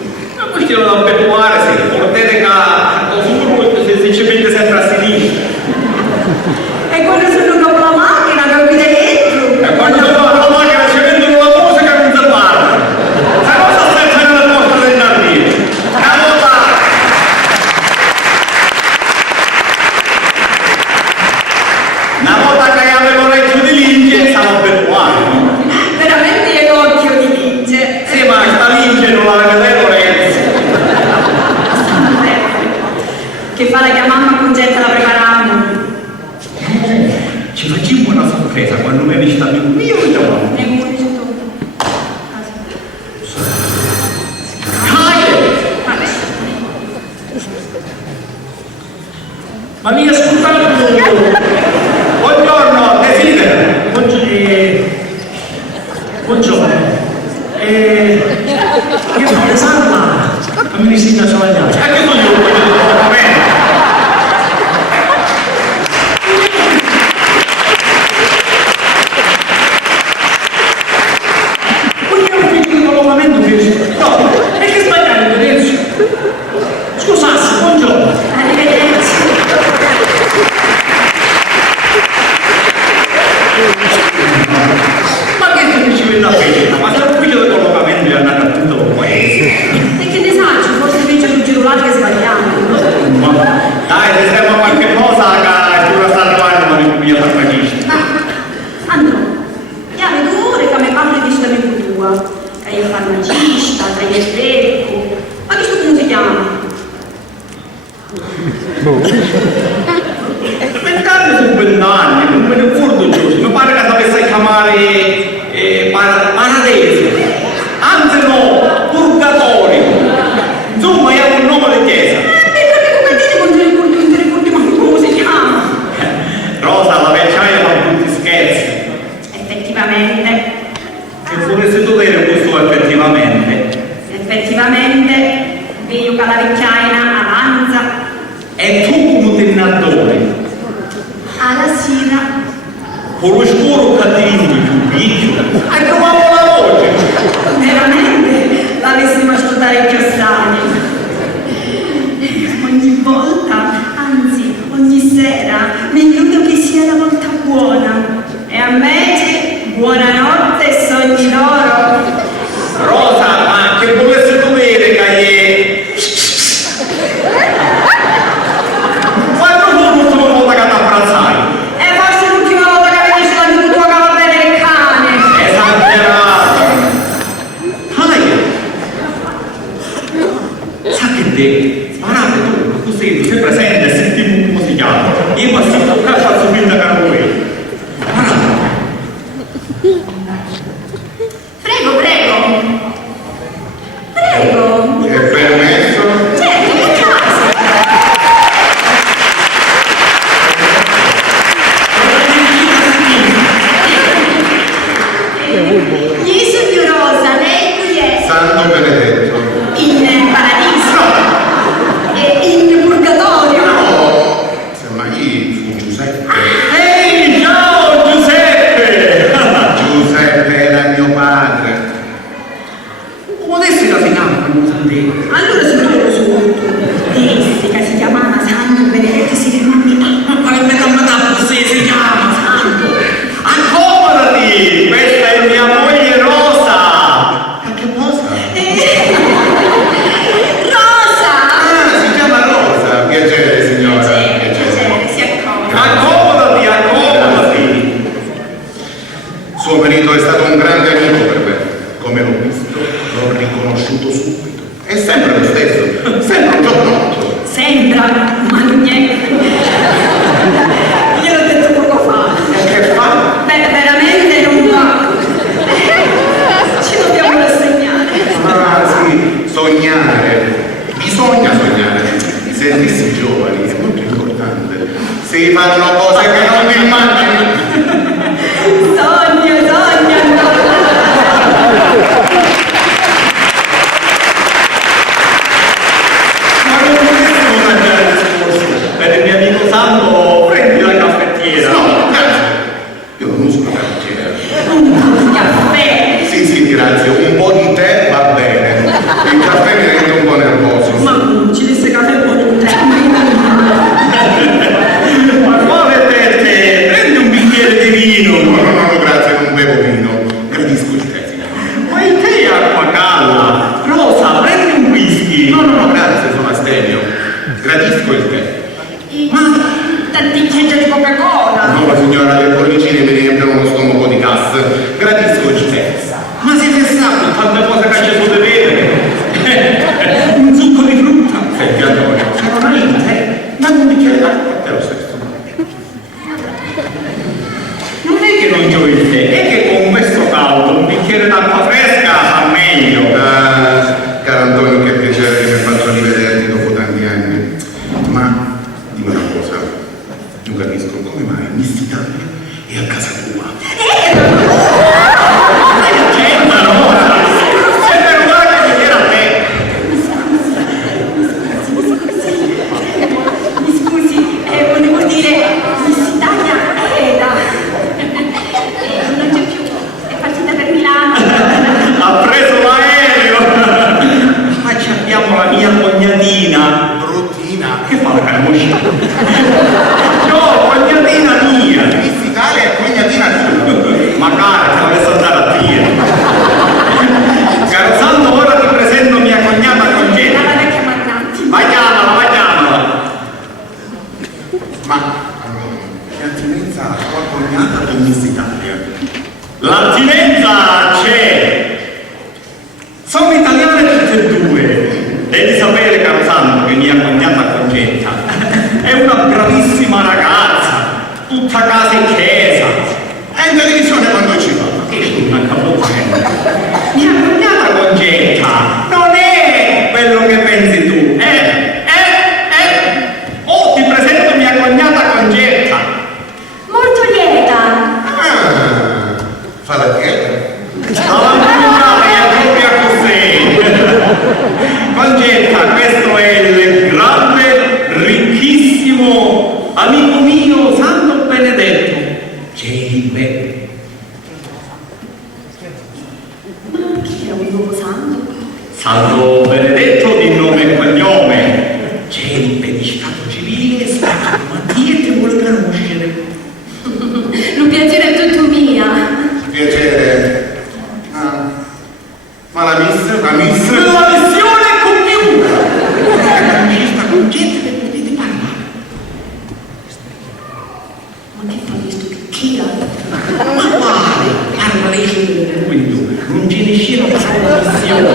È una questione da abituare, se portate che lo solo se ci mette sempre a sinistra. E quando sono dopo la macchina che guida dentro. E quando sono alla macchina ci mettono la musica non si parla. Se cosa sta nella porta del giardino? Una volta che avevo l'orecchio di lince, stavo abituato, no? Veramente è l'occhio di lince. Sì, ma sta lince non la vedevo l'orecchio. Che fa la che mamma congetta la preparammo. Ci facciamo una sorpresa quando mi visto amico mio e giovane. Ne come dice tu? Ma mi ascoltate? Buongiorno, desidero. Buongiorno. Io sono l'esame, ma mi insegna solo agli altri. E che sono io? Va bene. No, è che sbagliare il tedesco. Scusassi, buongiorno. Arrivederci. Ma che tu ci vedi la fede? Ma se l'ufficio del collocamento è andato a tutto il paese. E che ne sai, forse invece un girolato che sbagliamo. Ma dai, se serve qualche cosa che tu la stai arrivando, ma non mi farmacista. Ma, Andro, chiave 2 ore che mi parli di sta amico tua. Che è il farmacista, che è il becco. Ma questo come si chiama? Vent'anni sono 20 anni, non me ne ricordo giusto. Mi pare che sapesse chiamare Paradesi. Anzi no, Purgatorio. Insomma, è un nome di chiesa. Perché come dite non ti ricordi mai come si chiama? Rosa, la vecchiaia fa tutti scherzi. Effettivamente, Che vorresti dovere questo effettivamente. vedo che la vecchiaina avanza. E tu come tenatore, Alla sera, con lo scuro cattivo più piccolo, hai trovato la voce. veramente l'avessimo ascoltare più strani. Ogni volta, anzi ogni sera, mi illudo che sia la volta buona. E a me, buonanotte e sogni d'oro. Rosa, ma che volesse dovere che è... Quando fu l'ultima volta che ti abbrazzai? E forse l'ultima volta che mi dice l'amico tuo che va bene il cane. Esagerato. Dai. Sa che te? Sparate tu, tu sei sempre presente e sentivo come si chiama. Io mi sto toccando a subire da caro lui. Prego, prego. Prego. È permesso? Certo, che casa. Gli signorosa, lei Suo marito è stato un grande amico per me. Come l'ho visto, l'ho riconosciuto subito. È sempre lo stesso, sempre un giovanotto. Sembra, ma non niente. Gliel'ho detto poco fa. Che fa? Beh, veramente non va. Ci dobbiamo rassegnare. Ah sì, sognare. Bisogna sognare. Sentirsi giovani è molto importante. Si fanno cose che non vi immagini. Sogna, sogna. Ma non potessimo mangiare il discorso. Per il mio amico Sandro, prendi la caffettiera. No, grazie. Io non uso la caffettiera. Un caffè. Sì, grazie. Un po' di tè va bene. Il caffè mi rende un po' nervoso. Ma ci disse caffè un po' di tempo. Ma quale te? Prendi un bicchiere di vino. No, grazie, non bevo vino. Gradisco il tè, signore. Ma il tè è acqua calda. Rosa, prendi un whisky. No, grazie, sono astemio. Gradisco il tè. Ma tanticchia di Coca-Cola. No, la signora, le bollicine mi riempiono lo stomaco di gas. Gradisco il tè. Ma siete stati tante cose che ci potete vedere. Un succo di frutta. Senti, Antonio, se non hai il tè, dammi un bicchiere d'acqua a te lo stesso. Non è che non c'ho il tè, è che con questo caldo un bicchiere d'acqua fresca fa meglio. Caro Antonio, che piacere che mi faccio rivederti dopo tanti anni. Ma dimmi una cosa, non capisco come mai Miss Italia è a casa tua. Senta, Rosa, è per guardare che bicchiere a te. Mi scusi, volevo dire Miss Italia era. Non c'è più, è partita per Milano. Ha preso l'aereo. Ma ci abbiamo la mia cognatina. Bruttina. Che fa la camoscia? No, cognatina mia. Miss Italia è cognatina tua. Magari se volesse andare a dire. Caro Santo, ora ti presento mia cognata Concetta. La vado a chiamare un attimo. Vai chiamala. Ma che attinenza ha tua cognata con Miss Italia? L'attinenza c'è. Sono italiane tutte e due. Devi sapere, caro Santo, che mia cognata Concetta è una bravissima ragazza, tutta casa e chiesa. È in televisione quando ci va. Che una capote. Mia cognata Concetta non è quello che pensi tu. Oh, ti presento mia cognata Concetta. Molto lieta. Ah, fa la dieta? Avanzata è proprio così. Concetta, questo è il grande, ricchissimo amico mio Santo Benedetto. Gelibe. Ma chi è un nuovo santo? Santo Benedetto di nome e cognome. Gelibe di stato civile e stato Mattia ti vuole conoscere. Lo piacere è tutto mia. Piacere. Ah. Ma la miss? La missione è compiuta. Questa Concetta che potete parlare. Ma che fa questo bicchiere? Ma quale? Parla lei subito. Non ce ne scena la missione.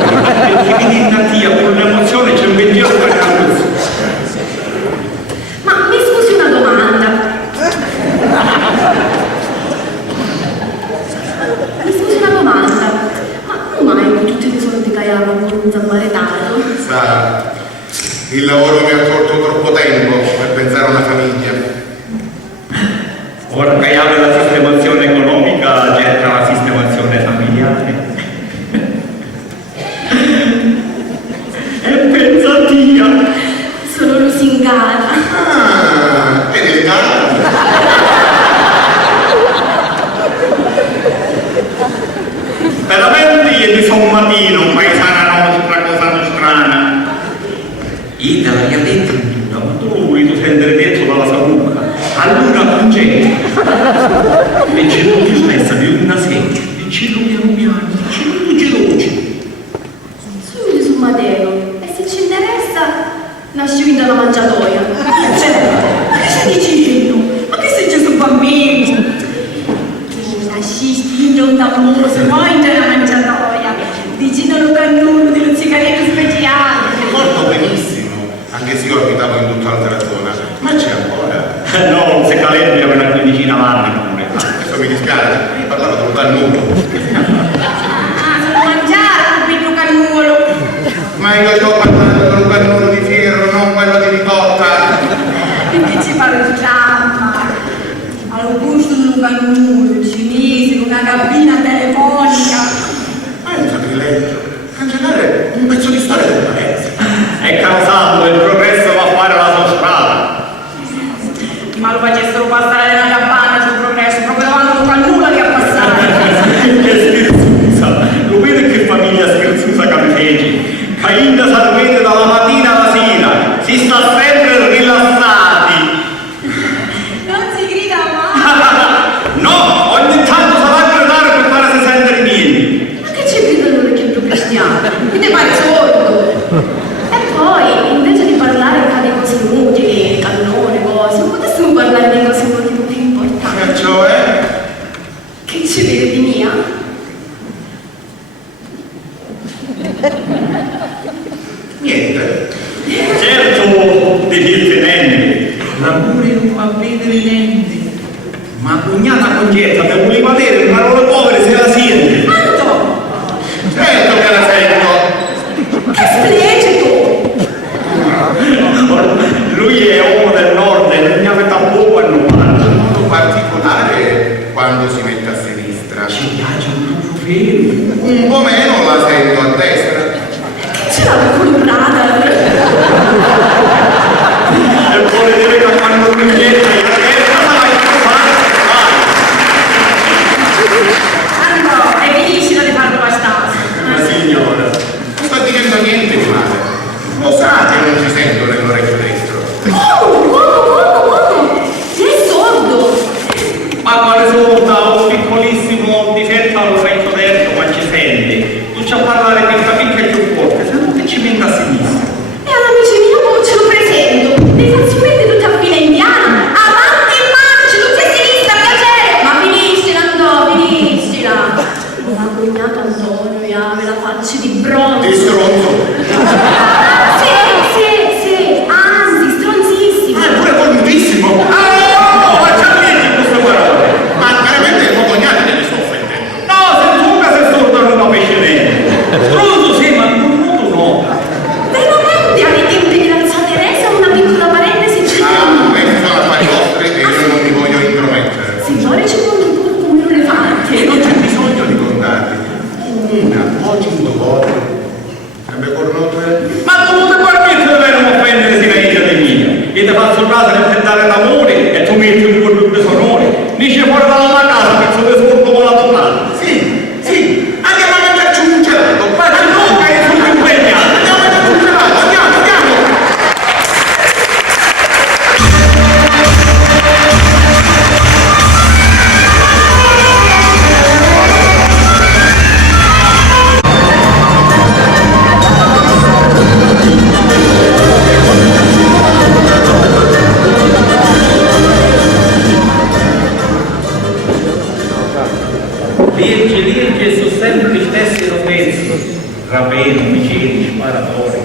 Perché viene in Natia con l'emozione c'è un pensiero per caso. Ma mi scusi una domanda. Ma come mai con tutti i soldi che hai con un zammaretato? Sa, il lavoro mi ha tolto troppo tempo per pensare a una famiglia. Ora che hai la sistemazione economica, cerca la sistemazione familiare. E pensatia. Sono lusingata. Ah, è del caso. Veramente io di son mattino, paesana nostra, cosa strana. Ida l'ha detto tutta, ma tu lo volete prendere dentro dalla saluca. Allora Concetta, e c'è più stessa di una sera, dicillo piano piano, dicillo geloci. Subito sul Mateo. E se ci interessa, nasce in dalla mangiatoia. Che stai dicendo? Ma che sei Gesù bambino? Lascia fascisti, non d'amore, poi c'è la mangiatoia, vicino al cannone dello sigaretto speciale. Ricordo benissimo, anche se io abitavo in tutt'altra zona, ma c'è ancora. No, un secalente per una quindicina d'anni pure. Adesso mi dispiace, io parlavo dello cannuto. Sono mangiare un piccolo cannuolo. Ma io ci ho parlato dello cannuto di ferro, non quello di ricotta. Perché ci parlo di gamma? Al gusto di un cannuolo cinese, in una cabina telefonica. Ma è un sacrilegio. Cancellare un pezzo di storia del paese. È causato, il progresso va a fare la sua strada. Ma lo facessero passare nella campana sul progresso, proprio davanti a un cannuolo che a passare. Che scherzusa, lo vede che famiglia scherzusa che mi feci. Cainda salvete dalla mattina alla sera, si sta sempre rilassati. Non si grida mai. No, ogni tanto sarà a gridare per fare se sente niente. Ma che ci gridano l'orecchio cristiano? Mi te pare sordo? E poi, invece di parlare di cose inutili, cannone, cose, non potessimo parlare di cose molto più importanti. E cioè? Che ci vede di mia? Niente. Certo, difficilmente. L'amore non fa vedere niente. Ma cognata Concetta, te voleva vedere le parole povere se la siente. Quanto? Certo che la sento. Che splecito! Lui è uomo del nord e non mi aveva poco a nulla. In modo particolare quando si mette a sinistra. Ci piace un tuo fermo. Un po' meno la sento a destra. Che ce l'ha colorata? E vuole dire che fanno l'unghietta e la testa sarà il Andò, e finisci di farlo abbastanza. Ma signora. Non sto dicendo niente di male. Lo sa che non ci sento nell'orecchio destro. Sei sordo! Ma quale sorda, un piccolissimo difetto all'orecchio destro, ma ci sente. Tu ci a parlare di capicchia più forte, se non ti ci metta a sinistra. E all'amici mio come ce lo presento? Dei fazzoletti tutti a fila indiana. Avanti e marci, tutti a sinistra, piacere! Ma finiscila, Andò, finiscila! Ma cognato Antonio, la faccia di bronzo. Di stronzo. Sì, anzi, stronzissimo. Ma è pure volutissimo. Oh, ma c'è niente in queste parole. Ma veramente è poco niente che mi sto offendendo. No, se tu che sei sordo non capisci niente. Stronzo sì, ma non no. Veramente avete integrato a Teresa una piccola parentesi Ah, questi sono affari vostri e io non mi voglio intromettere. Signore, ci conto un po' come un elefante. E non c'è bisogno di contarli. Una voce in due volte. Sarebbe cornuto Ma tu non ti permetti di non offendere sia io di mia. E ti faccio caso di tentare l'amore e tu metti un po' di sonore. Dici fuori dalla casa per solo sordo con la tornata. Sì, andiamo a mangiarci un gelato. Ma c'è tu che sono impegnato. Andiamo a mangiarci un gelato, andiamo. Legge, sono sempre gli stessi rovessi. Rapeno, omicidi, sparatori.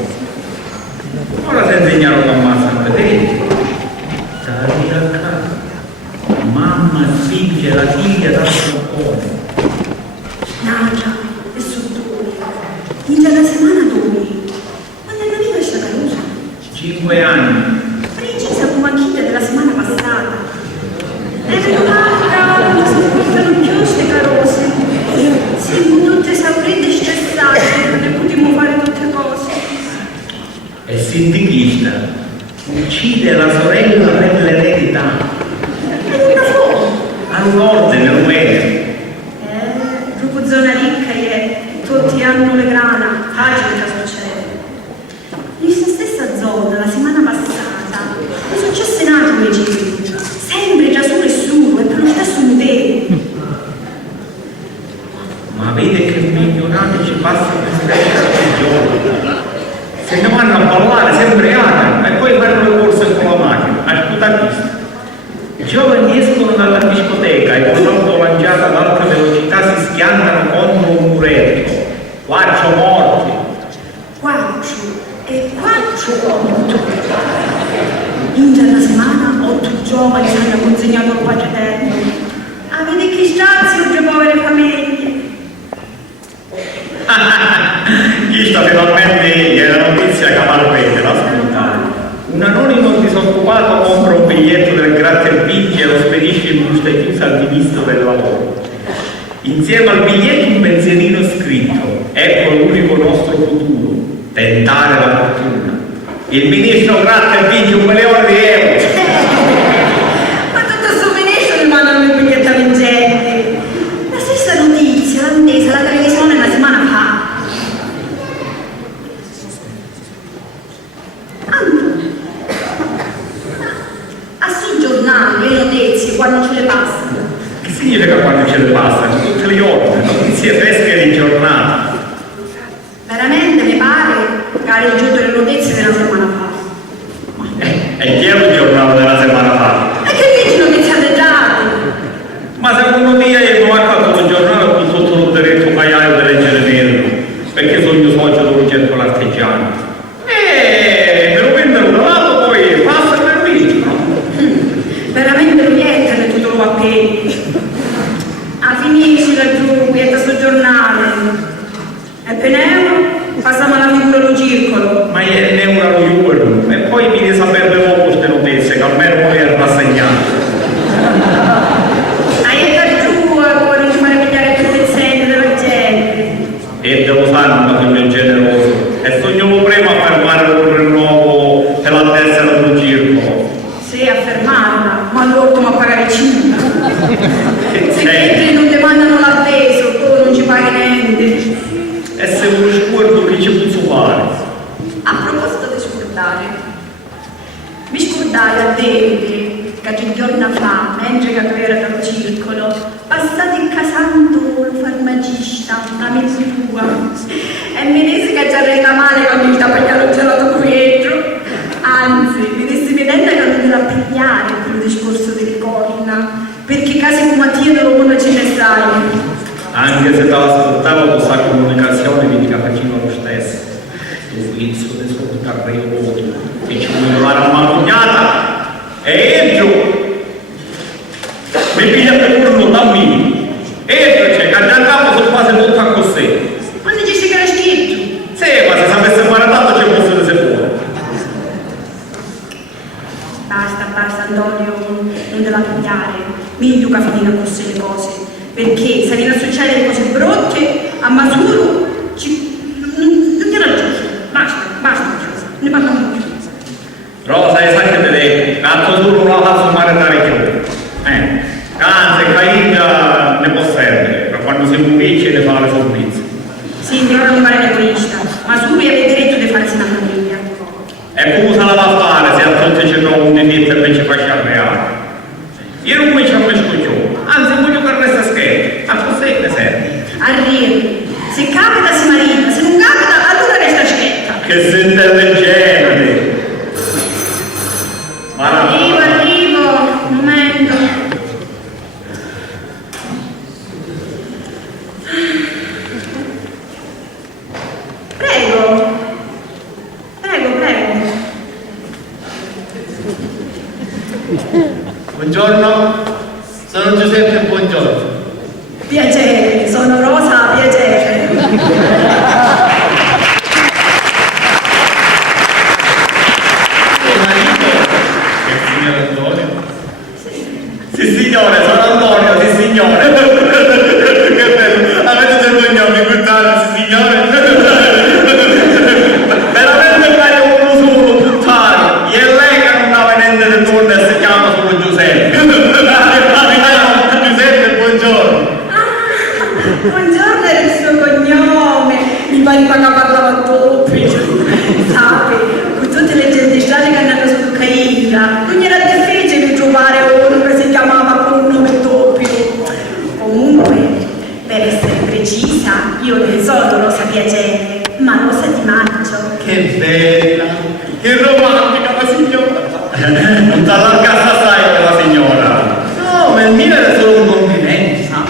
Ora ti insegnarono che ammazza a vedere. Sali a casa. Mamma spinge la figlia dal balcone. Nagia, e sottone. Inizia la settimana dove? Quando è venuta questa carusa? 5 anni. Precisa come anch'io della settimana passata. È venuta, non si portano più queste carose. Siamo tutte esaurite e stressate, non ne potremmo fare tutte cose. È sindichista. Uccide la sorella per l'eredità. E non la fu. All'ordine lo è. Proprio zona ricca è, tutti hanno le grana, che succede. In questa stessa zona, la settimana passata, è successo un altro omicidio, sempre già solo e solo, e per lo stesso motivo. Ma vede che milionati ci passano per stessa giorni. Se ne vanno a ballare sempre e poi fanno le corse con la macchina, a sputare. I giovani escono escono dalla discoteca e con l'auto lanciata ad alta velocità si schiantano contro un muretto. 4 morti. 4 e 4 morti. In una settimana 8 giovani hanno consegnato al Padre Eterno. Avete che stazio di povere famiglie. Chissà finalmente è la notizia che malvede, la spuntata. Un anonimo disoccupato compra un biglietto del Gratta e Vinci e lo spedisce in busta chiusa al ministro del lavoro. Insieme al biglietto un pensierino scritto: ecco l'unico nostro futuro, tentare la fortuna. Il ministro Gratta e Vinci 1 milione di euro. Ma tutto questo ministro mi mandano il biglietto vincente. La stessa notizia l'ha attesa la televisione una settimana fa. A sti giornali le notizie quando ce le passano. Che significa quando ce le passano? Tutte le ore, notizie fresche di giornata. Veramente mi pare che hai raggiunto le notizie della settimana fa. E chi è il giornale della settimana fa? E che dici notizie già? Ma secondo te io non ho fatto il giornale con tutto il diritto che di leggere nero, perché sono io socio dove cerco l'artigiano. Me lo vendono da un lato, poi passa per qui, no? Veramente niente che tutto lo va bene. A finisci laggiù, quieta sul giornale. E per euro passiamo alla figura del circolo. Ma è un euro euro, e poi mi devi sapere dopo queste notizie, che almeno poi è rassegnato. Hai laggiù, poi non ci fare pigliare più pezzenti della gente. E devo fare una figura generosa. E sogno prima a fermare un rinnovo per la tessera del circolo. Sì, a fermarla, ma l'ultimo a pagare 5. Se Sì. entri non ti mandano l'atteso, tu non ci paghi niente. E se uno scordo che ci posso fare? A proposito di scordare, mi scordai a David che un giorno fa, mentre che era dallo circolo, passati casando il farmacista, amico tua, e mi disse che ci arresta male quando mi sta pagando il gelato qui dietro. Anzi, mi disse vedendo che non era pigliare quel discorso delle corna, perché casi come Mattia non lo può ce ne sai. Anche se te l'ascoltavo questa comunicazione mi faceva lo stesso. Tu inizio di ascoltare io voto, e ci voglio dare una magnata e entro. Mi piglia per turno da me. Entro, c'è, che andavo sul base tutta così. Quando dici che era scritto? Sì, ma se sapesse fare tanto ci fosse di fuori. Basta Antonio, non te la pigliare. Meglio che finire con queste le cose. Perché se viene a succedere cose brutte, a Masuro non ti raggiunge. Basta, ne parliamo più. Rosa, sai che te devi, tanto tu non la faccio maritare più. Anzi, caida ne può servire, per quando si convince di fare servizio. Sì, ora non fare l'egoista, ma su lui avete diritto di farsi una famiglia. E come se la va a fare se a tutti ci trovo un difetto e invece faccio arreare? Io non voglio a mesco, anzi voglio che resta scherzo, a cos'è che serve? Arrivi, se capita si marita, se non capita allora resta schietta. Che sei intelligente! Arrivo, un momento. Prego. Buongiorno, sono Giuseppe, buongiorno. Piacere, sono Rosa, piacere. Signor Antonio? Sì signore, sono Antonio, sì signore. Che bello, avete del cognome, puttana, sì signore. Veramente meglio uno solo, puttana. E lei che non ha venendo del mondo e si chiama solo Giuseppe. Giuseppe, buongiorno. Buongiorno era il suo cognome, mi pare che parlava doppio. Sapete, con tutte le gente strane che hanno su Caina, non era difficile trovare uno che si chiamava con un nome doppio. Comunque, per essere precisa, io ne sono Rosa Piacere, ma Rosa Di Maggio. Che bella, che romantica la signora. Non t'allarga assai la signora. No, me per me era solo un complimento, sa?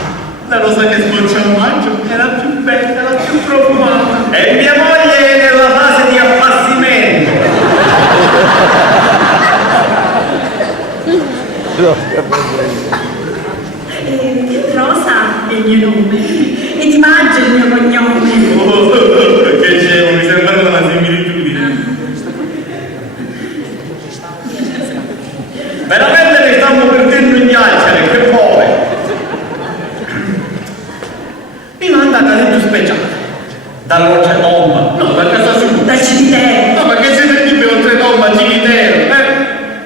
La rosa che sboccia al maggio era più bella, la più profumata. E mia moglie è nella fase di appassimento. Rosa è il mio nome e Di Maggio è il mio cognome. Oh, che c'è, mi sembra una similitudine. Veramente ne stiamo perdendo in ghiacciare, che poi. Mi manda a casetto speciale. Dalla roccia tomba. No, da casa sua. Dal cimitero. No, ma che siete qui per oltre tomba, cimitero?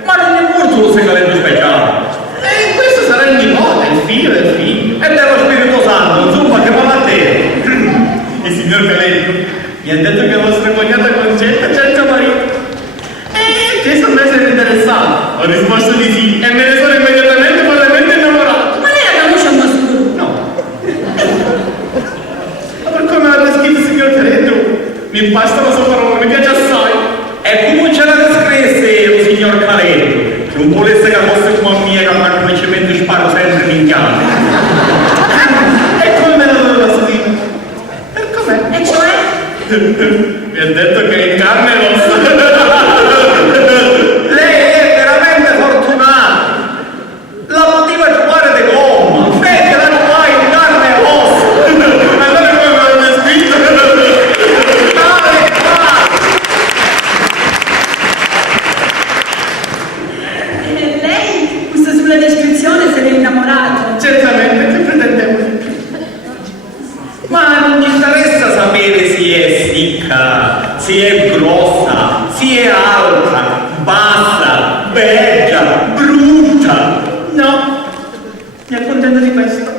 Ma non è molto lo segreto speciale. Questo sarà il nipote, il figlio del figlio. E dello Spirito Santo, insomma, che va a te. Il signor Caletto mi ha detto che vostra cognata Concetta senza marito. E chiesto a me se era interessato. Ho risposto di sì e me ne sono immediatamente follemente innamorato. Ma lei la conosce a Mascuro? No. Ma per come l'ha descritto il signor Caletto, mi basta la sua parola, mi piace assai. E come ce la descrisse lo signor Caletto? Che non volesse che fosse come a mia, che a cemento sparo sempre minchiate. E come me la doveva scrivere? Per com'è? E cioè? Mi ha detto che è carne rossa. Lei è veramente fortunata. La poteva trovare di gomma. Invece la trovai in carne e ossa. Ma allora come me l'ha descritto? Lei, visto sulla descrizione, se n'è innamorato. Certamente, che pretendevo di più. Ma non ci interessa sapere se è sicca, se è grossa, se è alta, bassa, bella, brutta. No, mi accontento di questo.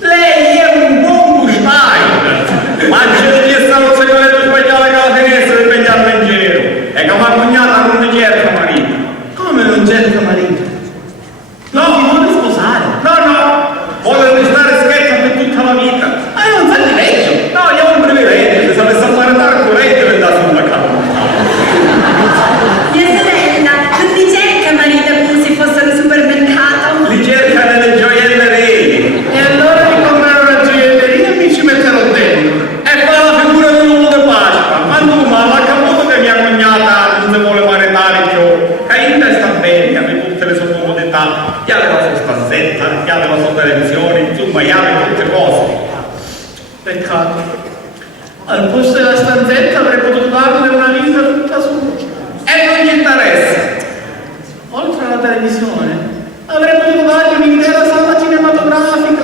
Lei è un buon gustaio. Ma c'è stato un segreto speciale che la finestra del pigliarlo in giro. E che la cognata non ne cerca marito. Come non cerca marito? No, mi vuole sposare. No, vuole restare schietta per tutta la vita. Ma è un privilegio. No, io ho un privilegio, se sapesse guardare al corrente per dare sulla capa. Mia sorella, non mi cerca marito come se fosse al supermercato. Li cerca nelle gioiellerie. E allora mi comprerò una gioielleria e mi ci metterò dentro. E fa la figura di un uomo di Pasqua. Ma tu, ma l'ha caputo che mia cognata non si vuole maritare più. Che in testa bene, che aveva tutte le sue comodità. Gli aveva la sua stanzetta, gli aveva la sua televisione, insomma, gli aveva tutte cose. Peccato. Al posto della stanzetta avrei potuto darle una vita tutta sua. E non ci interessa. Oltre alla televisione, avrei potuto dargli un'intera sala cinematografica.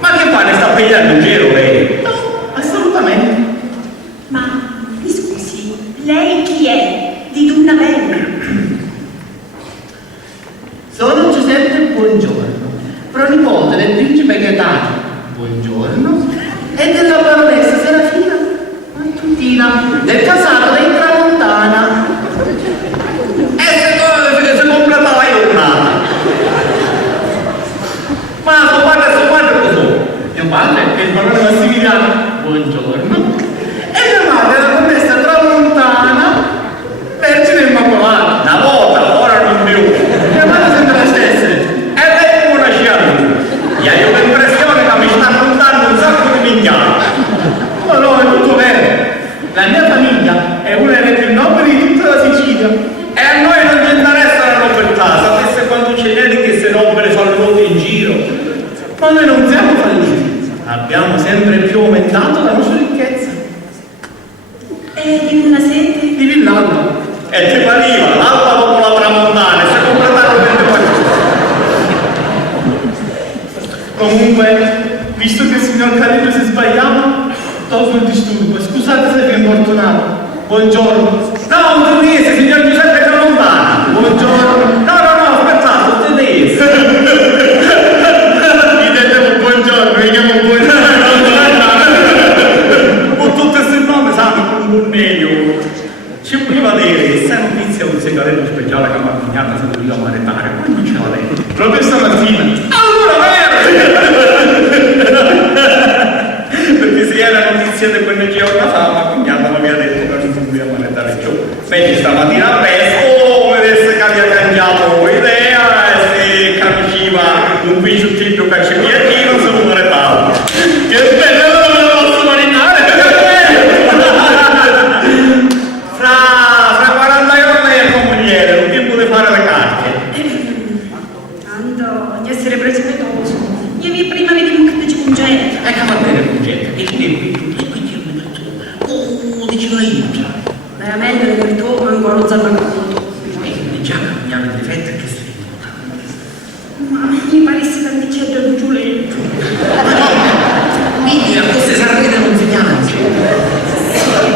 Ma che fa? Ne sta pigliando in giro lei? No, assolutamente. Ma, mi scusi, lei chi è? Di Dunnavenna? Sono Giuseppe Buongiorno, pronipote del principe Gaetano Buongiorno e della baronessa Serafina Matutina, del casato dei Tramontana. E se completa la giornata. Ma suo padre cos'è? Mio padre è il barone Massimiliano Buongiorno e mia madre è la contessa Tramontana, Vergine Immacolata. Una volta, ora non più. Mia madre è sempre la stessa. E lei come una sciarpa. Gli hai l'impressione che mi sta contando un sacco di migliaia. Ma no, è tutto vero. La mia famiglia è una delle più nobili di tutta la Sicilia. E a noi non ci interessa la nobiltà. Sapesse quanto ce n'è di queste nobili fallotte in giro. Ma noi non siamo falliti. Abbiamo sempre più aumentato la nostra ricchezza. E di una sete? Di Villalba. E ti pariva, l'alba dopo la tramontana, si completarono 24 ore. Comunque, visto che il signor Caletto si sbagliava, tolgo il disturbo. Scusate se vi ho importunato. Buongiorno. No, un tennese, signor Giuseppe Tramontana. Buongiorno. No, aspettate, un tennese. Mi dite buongiorno, mi chiamo buongiorno. Con tutto questo nome, sanno, un buon meglio. Ci voleva vedere, se notizia un segreto speciale che mi ha cognata se doveva maritare, poi non ce l'ha detto. Proprio stamattina. Allora, perché se era notizia di quelle giorni fa, ma cognata mi aveva detto che non doveva maritare più. Invece stamattina presto, vedesse che aveva cambiato idea e si capisciva un picciuttino cacciapiatino su un retabile. Che bello, non me lo posso marinare! Fra 40 giorni lei è comuniere, non tempo di fare le carte. Tanto di essere precipitoso. Ieri prima vediamo che ti congetta. Ecco va bene, cugetta, che qui ti ho detto. Oh, diceva io. Veramente il tuo ancora non sanno conto. Già cambiare il difetto che si nota. Ma mi paresse tanticetto di Giuletto. Quindi a queste sarrine non si piange.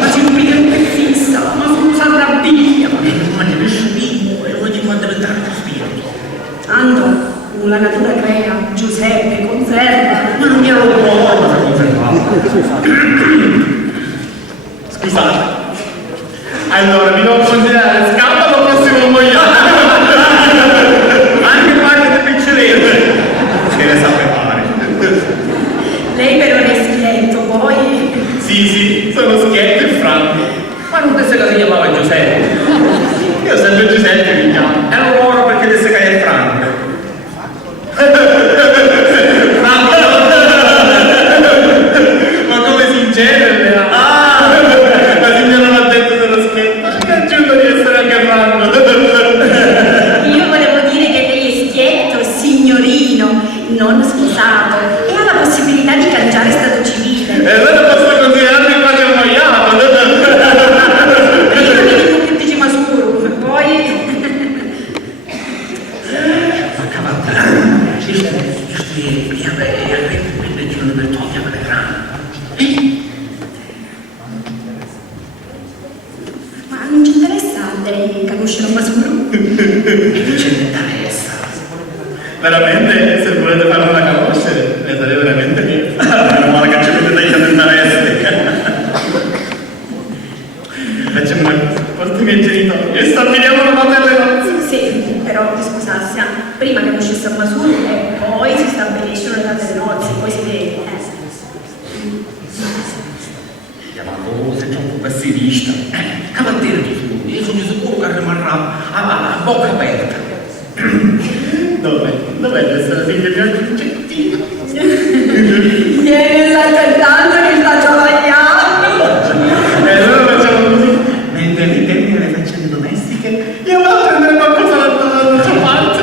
Ma si pubblica in fissa, ma scusa la biglia. Ma deve subire e voglio far diventare più spirito. Tanto, la natura crea, Giuseppe conserva. Ma non mi ero buono per conservarlo. Scusate. Allora, vi devo considerare scappa al prossimo mogliato. Anche parte del piccerino. Se ne sa fare. Lei però è schietto, poi... Sì, sono schietto e franco. Ma non penso che si chiamava Giuseppe. Io sempre Giuseppe mi chiamo. E non oro perché adesso che è franco. Franco! Ma come si incede? La signora l'ha detto dello scherzo. Mi ha aggiunto di essere anche franco. Io volevo dire che lei è schietto, signorino, non sposato e ha la possibilità di cangiare stato civile. E allora posso considerarmi quasi annoiato. Prima vediamo che ti ci mascuro, poi... Ma cavallo, Ma non ci interessa a lei conoscere un mascuro? non ci interessa. Veramente, se volete farla da conoscere, ne sarei veramente mia. Meno male che ci potete che interessa. Facciamo una cosa, porti i miei genitori e stabiliamo una volta alle nozze. Sì, però scusassi, prima che uscisse un mascuro e poi si stabiliscono le date delle nozze, poi si vede. Ma se c'è un po' pessimista, cavaliere di su, io sono sicuro che rimarrà a bocca aperta. Dov'è questa figlia mia concettina? Vieni là cantando che sta travagliando. E allora facciamo così. Mentre mi termina le faccende domestiche, io vado a prendere qualcosa dalla sua parte.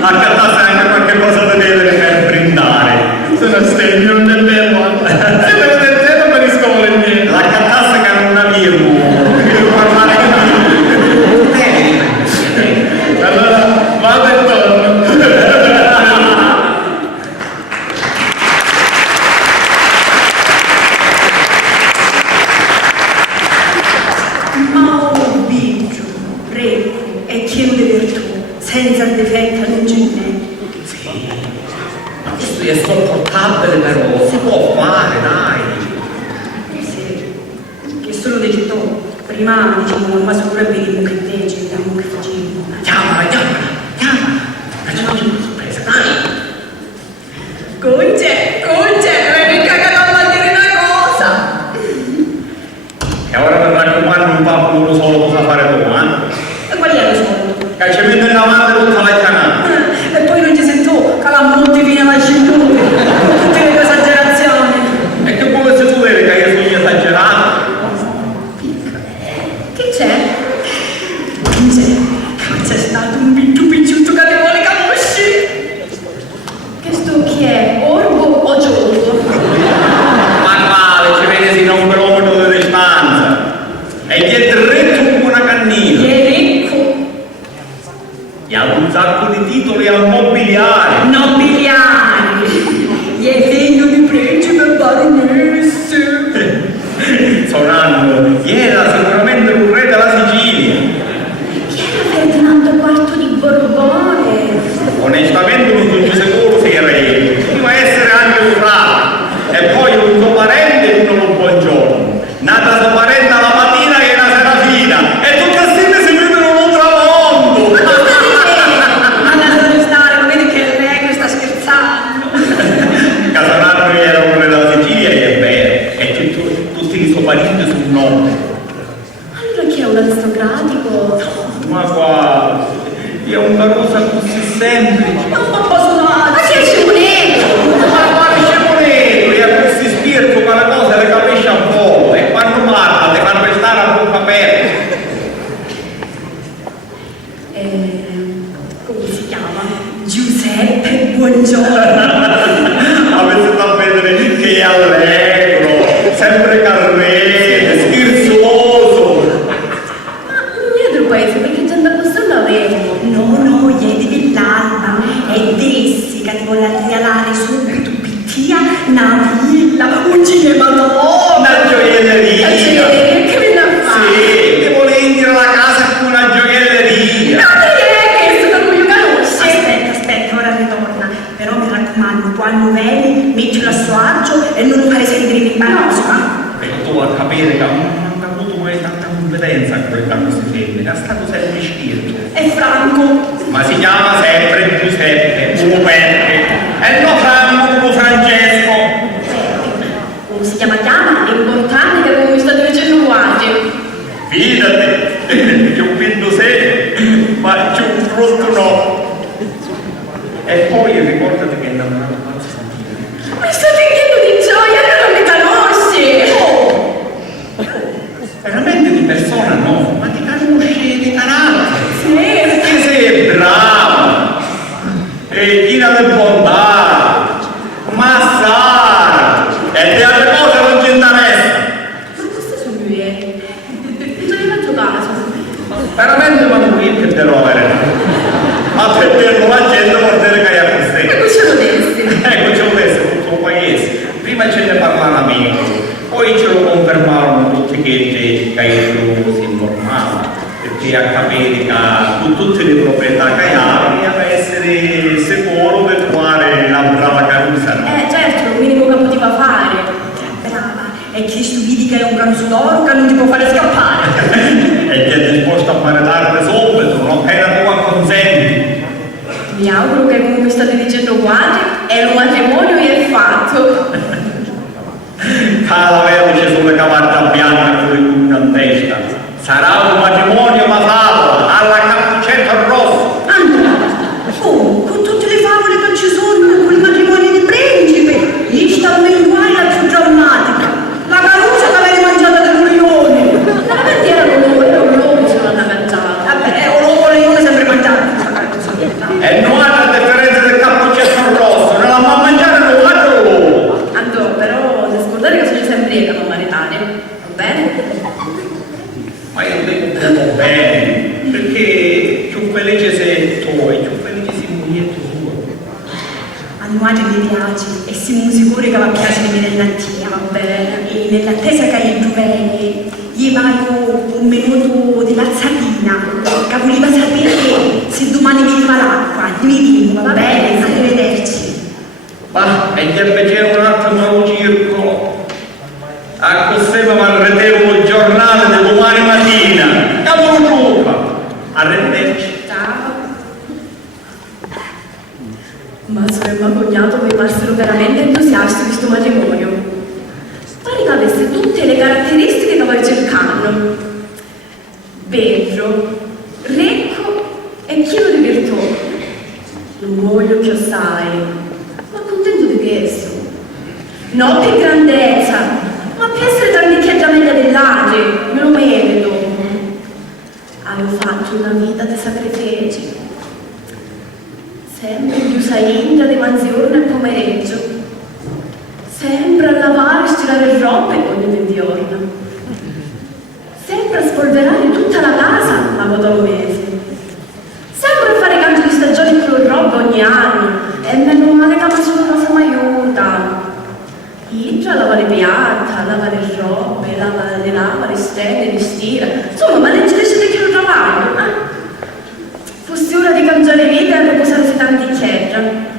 Accattasse anche qualche cosa da bere per brindare. Se non stai, non è vero. Se vedete te non me ne scovole niente. La accattasse che era una birra. Allora vado e torno. Ma un biggio, ricco e pieno di virtù, senza difetto non ce n'è. Sì, ma questo è sopportabile però, si può fare, dai. Sì, che solo dici tu. Prima diciamo una mascura e vediamo che te ci vediamo che facciamo. Chiamala. Facciamo una sorpresa, dai. Conce, avevi cagato a dire una cosa. E ora per raccomando un po' uno solo cosa fare tu, eh? E quali è lo solito? Che ci mette davanti tutta la canale. E poi non ci sento che la monti fino alla cintura. Tutte le tue esagerazioni. E che vuole se tu vedi che io sono esagerato? Che c'è? C'è stato un picciutto che ti vuole conoscere. Che sto chi è? Orbo o Giorgio? Ma quale, ci vede sino a un chilometro di distanza. E gli è dritto come una cannina. Che è ricco. Gli ha un sacco di titoli a mobiliare. Nobiliari. Gli è figlio di principe baronesse. Sonando, gli era sicuramente un re della Sicilia. Chi era Ferdinando IV di Borbone? Onestamente non sono sicuro se era io. Poteva essere anche un frate. E poi un suo parente e uno buongiorno. Nata sua parente alla mattina e una serafina. E tutte assieme si vedono un tramonto. Ma cosa dicevi? Ma lasciami stare, non vedi che lei sta scherzando. Casanapoli era un re della Sicilia e è vero. E tutti i suoi parenti sul nome. Allora chi è un aristocratico? sei allegro, sempre carrete, scherzoso. Ma non è del paese perché già da questo l'avevo. No, gli è di l'alba, e dessi che ti vuole regalare subito pittia, una villa, un cinematografo. Una gioielleria. Che viene a fare? Sì, ti vuole indire la casa con una gioielleria. No, che è questo che non mi conosci? Aspetta, ora ritorna. Però mi raccomando, quando vieni, mettilo a suo agio e non lo fare sentire in imbarazzo. Tu a capire che non ha avuto mai tanta competenza a quelle queste femmine, è stato sempre scherzo. E Franco? Ma si chiama sempre Giuseppe, uno Peppe, e no Franco, uno Francesco. Come si chiama? L'importante è che come mi state dicendo quasi. Fidati, che un vinto sei, ma c'è un frutto no. E poi ricordati che è innamorato pazzo sentire. Mi sto ridendo di gioia, non mi conosci! Veramente di persona no, ma ti conosci di carattere. Sì. Perché sei brava, e piena di bontà, massara, e di altre cose non c'è da messa. Ma questo sono io. Non ci faccio caso. Veramente ma non è che te lo ma per dirlo la gente vuol dire che è a E questo. qui ce lo dessi. Ecco, c'è un essere tutto un paese. Prima ce ne parlavano amici, poi ce lo confermarono tutti che si informava, perché a capire che con tutte le proprietà che ha, deve essere sicuro per fare la brava carusa, no? Certo, il minimo che poteva fare. Brava, e chi stupidi che è un caruso d'oro che non ti può fare scappare. E chi è disposto a fare tarde subito, non appena tu acconsenti. Mi auguro che come mi state dicendo quasi, è un matrimonio e è fatto. Cada vertice sulle cavaglia bianca con il in testa. Sarà un matrimonio ma favola, alla cappuccetto rosso. Con tutte le favole che ci sono, con i matrimoni di principe, lì sta uguale la più drammatica. La carusa che avete mangiata del leone. La bandiera non lo sono andata mangiata. Vabbè, o l'uovo leone sempre mangiato. La carusa. E non ha la differenza del cappuccetto rosso, non la fa mangiare non mangia l'uovo. Andò, però non scordate che sono sempre la mamma maritale. Va bene? Ma io dico bene, perché più felice sei tu e più felice si muore tu. A Nuaggio mi piace e siamo sicuri che va a piacere di Nattia, va bene? E nell'attesa che gli giovani gli mando un minuto di lazzatina, che voleva sapere se domani veniva l'acqua, mi dico, va bene? Arrivederci. Ma e gli piacere un attimo circolo. A così mi vedremo il giornale di domani mattina. Cavolo giuca. Arrivederci. Ciao. Ma sorella e cognato mi rimasero veramente entusiasti di questo matrimonio. Pare che avesse tutte le caratteristiche che voi cercando. Bello, ricco e pieno di virtù. Non voglio più assai, ma contento di questo. Non per grandezza, ma per essere tanticchiaggia meglio dell'altro, me lo merito. Avevo fatto una vita di sacrifici. Sempre chiusa India di mangiorno e pomeriggio. Sempre a lavare e stirare roba ogni giorno. Sempre a spolverare tutta la casa una volta al mese. Sempre a fare cambio di stagione con la roba ogni anno. E meno male che mi sono cosa mi aiuta. India lava le piante, lava le robe, lava le stelle, le stira. Insomma, ma legge che lo trovavo. Fosse ora di cambiare vita e riposarsi tanti chiedra.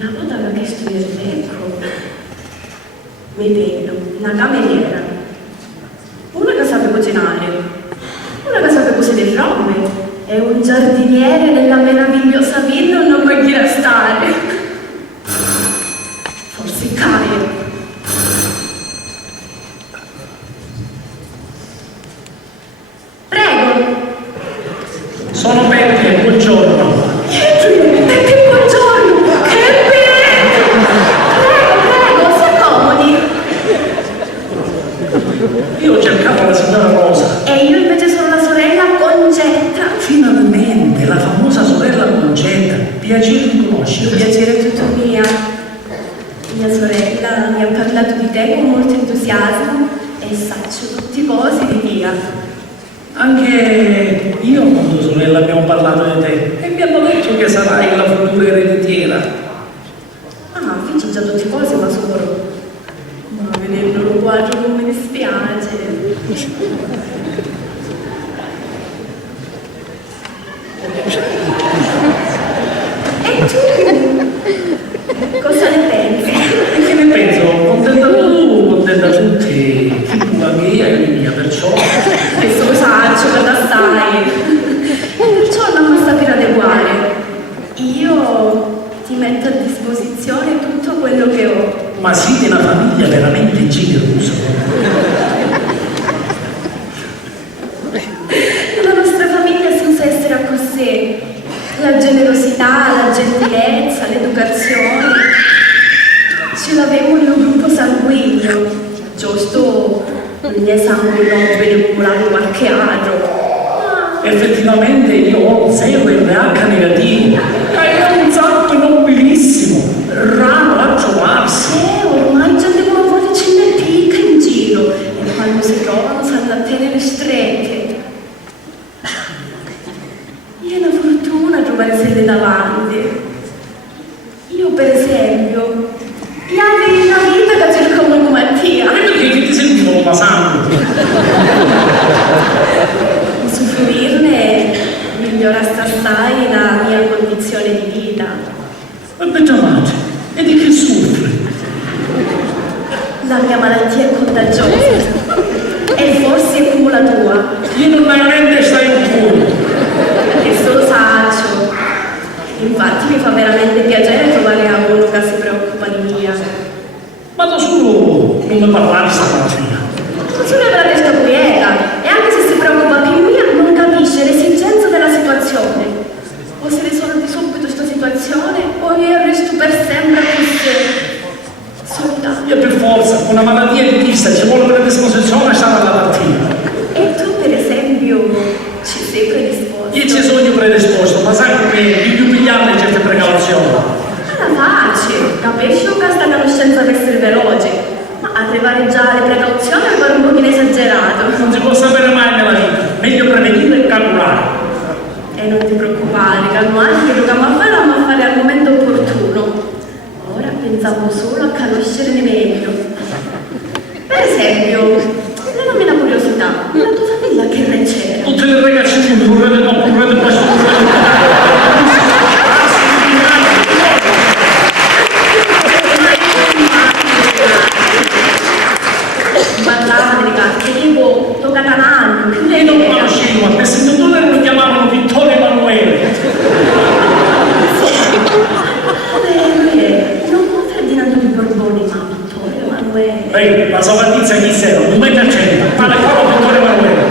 Una volta che sto in ecco, mi vedo una cameriera, una che sa cucinare, una che sa cucinare le robe e un giardiniere nella meravigliosa villa non può dire stare. Forse cade. Prego. Sono Peppe, buongiorno. Peppe, buongiorno! Che bello! Prego, si accomodi. Io cercavo la signora Rosa. E io invece sono la sorella Concetta. Finalmente, la famosa sorella Concetta. Mia sorella mi ha parlato di te con molto entusiasmo e saccio tutti i cosi di via. Anche io con tua sorella abbiamo parlato di te e mi hanno detto che sarai la futura ereditiera. Ah, feci già tutte cose, ma solo. Ma vederlo quadro non me ne dispiace. E tu? Cosa ne pensi? E che ne penso? Contenta tu, contenta tutti. La mia è la mia, perciò. Questo lo saccio, per assai. Perciò non basta per adeguare. Io ti metto a disposizione tutto quello che ho. Ma siete una famiglia veramente generosa. La nostra famiglia si usa essere a così. La generosità, la gentilezza, l'educazione. Ce l'avevo nel gruppo sanguigno. Giusto, non è sangue nobile accumulato qualche altro. Effettivamente io ho 0 RH negativo. È un sangue nobilissimo, raro a trovarsi. Ormai già devono avere cene picche in giro e quando si trovano sanno a tenere strette. È una fortuna trovare sede davanti. Io per esempio, gli altri di una vita che cercano come Mattia. Perché ti sentivano passando? Usufruirne migliora assai la mia condizione di vita. Vabbè già madre, e di che soffri? La mia malattia è contagiosa e forse è come la tua. Io normalmente stai un culo. Questo lo saccio. Infatti mi fa veramente piacere trovare uno che si preoccupa di mia. Ma da solo non mi parlare stamattina. Non solo è la testa quieta e anche se si preoccupa più mia non capisce l'esigenza della situazione. O si risolve subito questa situazione o io resto per sempre così. Soltanto. Io per forza, una malattia di vista, ci vuole una disposizione a stare alla partita. E tu per esempio ci sei predisposto? Io ci sono predisposto, ma sai che di più pigliarne certe precauzioni. Alla facile, capisci che questa conoscenza deve essere veloce, ma arrivare già alle precauzioni è ancora un pochino esagerato. Non si può sapere mai nella vita, meglio prevenire e calcolare. E non ti preoccupare, calmare che dobbiamo fare al momento opportuno. Ora pensavo solo a conoscerne meglio. Per esempio, levami la curiosità, la tua famiglia che recera? Tutte le ragazzine mi vorrete questo, Parlavano di carte, tipo Tocatanano, più io non conoscevo, ma per sentitore lo chiamavano Vittorio Emanuele. Non può Ferdinando di Borbone, ma Vittorio Emanuele. Ehi, la salvatizia chi sei? Non mi piaceva, parla con Vittorio Emanuele.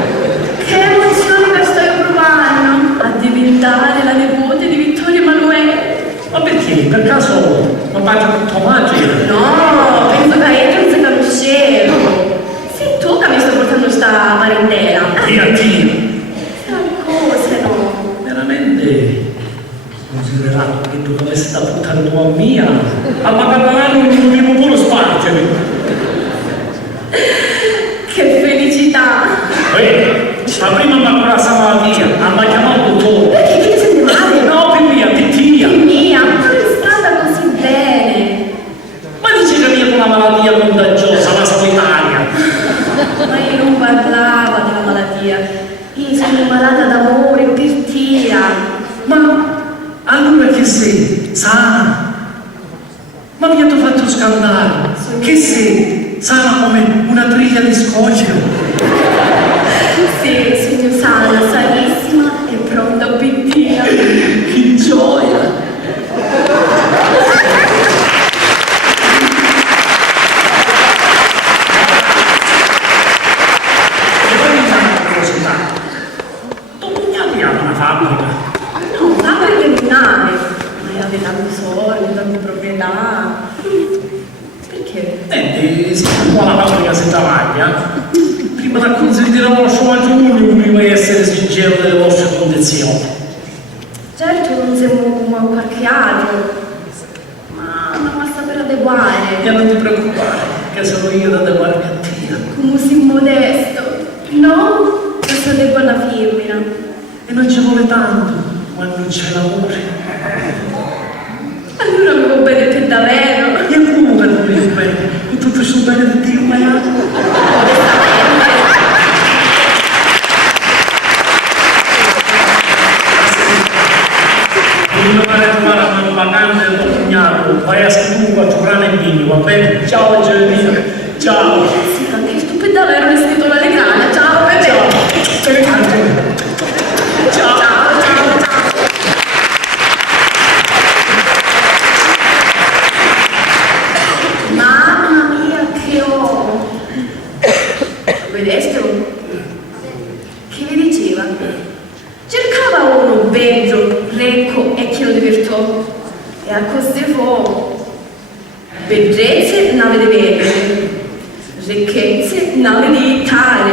Che emozione che stai provando a diventare la nipote di Vittorio Emanuele. Ma perché? Per caso non parla tutto magico? No, penso che io non si conoscevo. Sei tu che mi stai portando sta parentela. Dio a Dio. Cose no. Veramente considerato che tu dovessi da puttana tua mia, al Magadalano non devo pure spargere. Che felicità. La prima mi ha curato la malattia, mi ha chiamato il dottore. Perché ti senti male? No, per mia, per tia. Mia, ma non è stata così bene. Ma dice che mia una malattia contagiosa, la solitaria. Ma io non parlavo della malattia. Io sono malata d'amore per tia. Ma allora che sei? Sana? Ma mi hanno fatto scandare. Che sei? Sana come una triglia di scoccio. Sì, sono sana, sanissima e pronta a pentire. Che gioia! E poi mi fanno una curiosità. Dove abbiamo una fabbrica? No, fabbrica di nave. Ma avete tanti soldi, tante proprietà. Perché? Senti, se qua la fabbrica si travaglia, prima da consentire uno scioglimento prima di essere sincero delle vostre condizioni. Certo non siamo come qualche altro, ma basta per adeguare. Maria, non ti preoccupare, che sono io da darmi a Dio. Come sei modesto. No, questa è buona femmina. E non ci vuole tanto quando c'è l'amore. Allora mi va bene per davvero. E come per voler bene? E tutto sul bene di Dio, Maria. Non mi pare trovare una vacanza del tuo cognato, vai a Scuba, a Giurana e Vigno, va bene? Ciao Angelina, ciao! Sì, anche tu per davvero hai scritto la legrana. Ciao, bebè. Ciao! Ciao, ciao, ciao. Mamma mia, che uomo! Vedeste? Che vi diceva? Cercava uno bello, ricco e pieno di virtù. E a così fu. Bellezze non avete vedere, ricchezze non avete imitare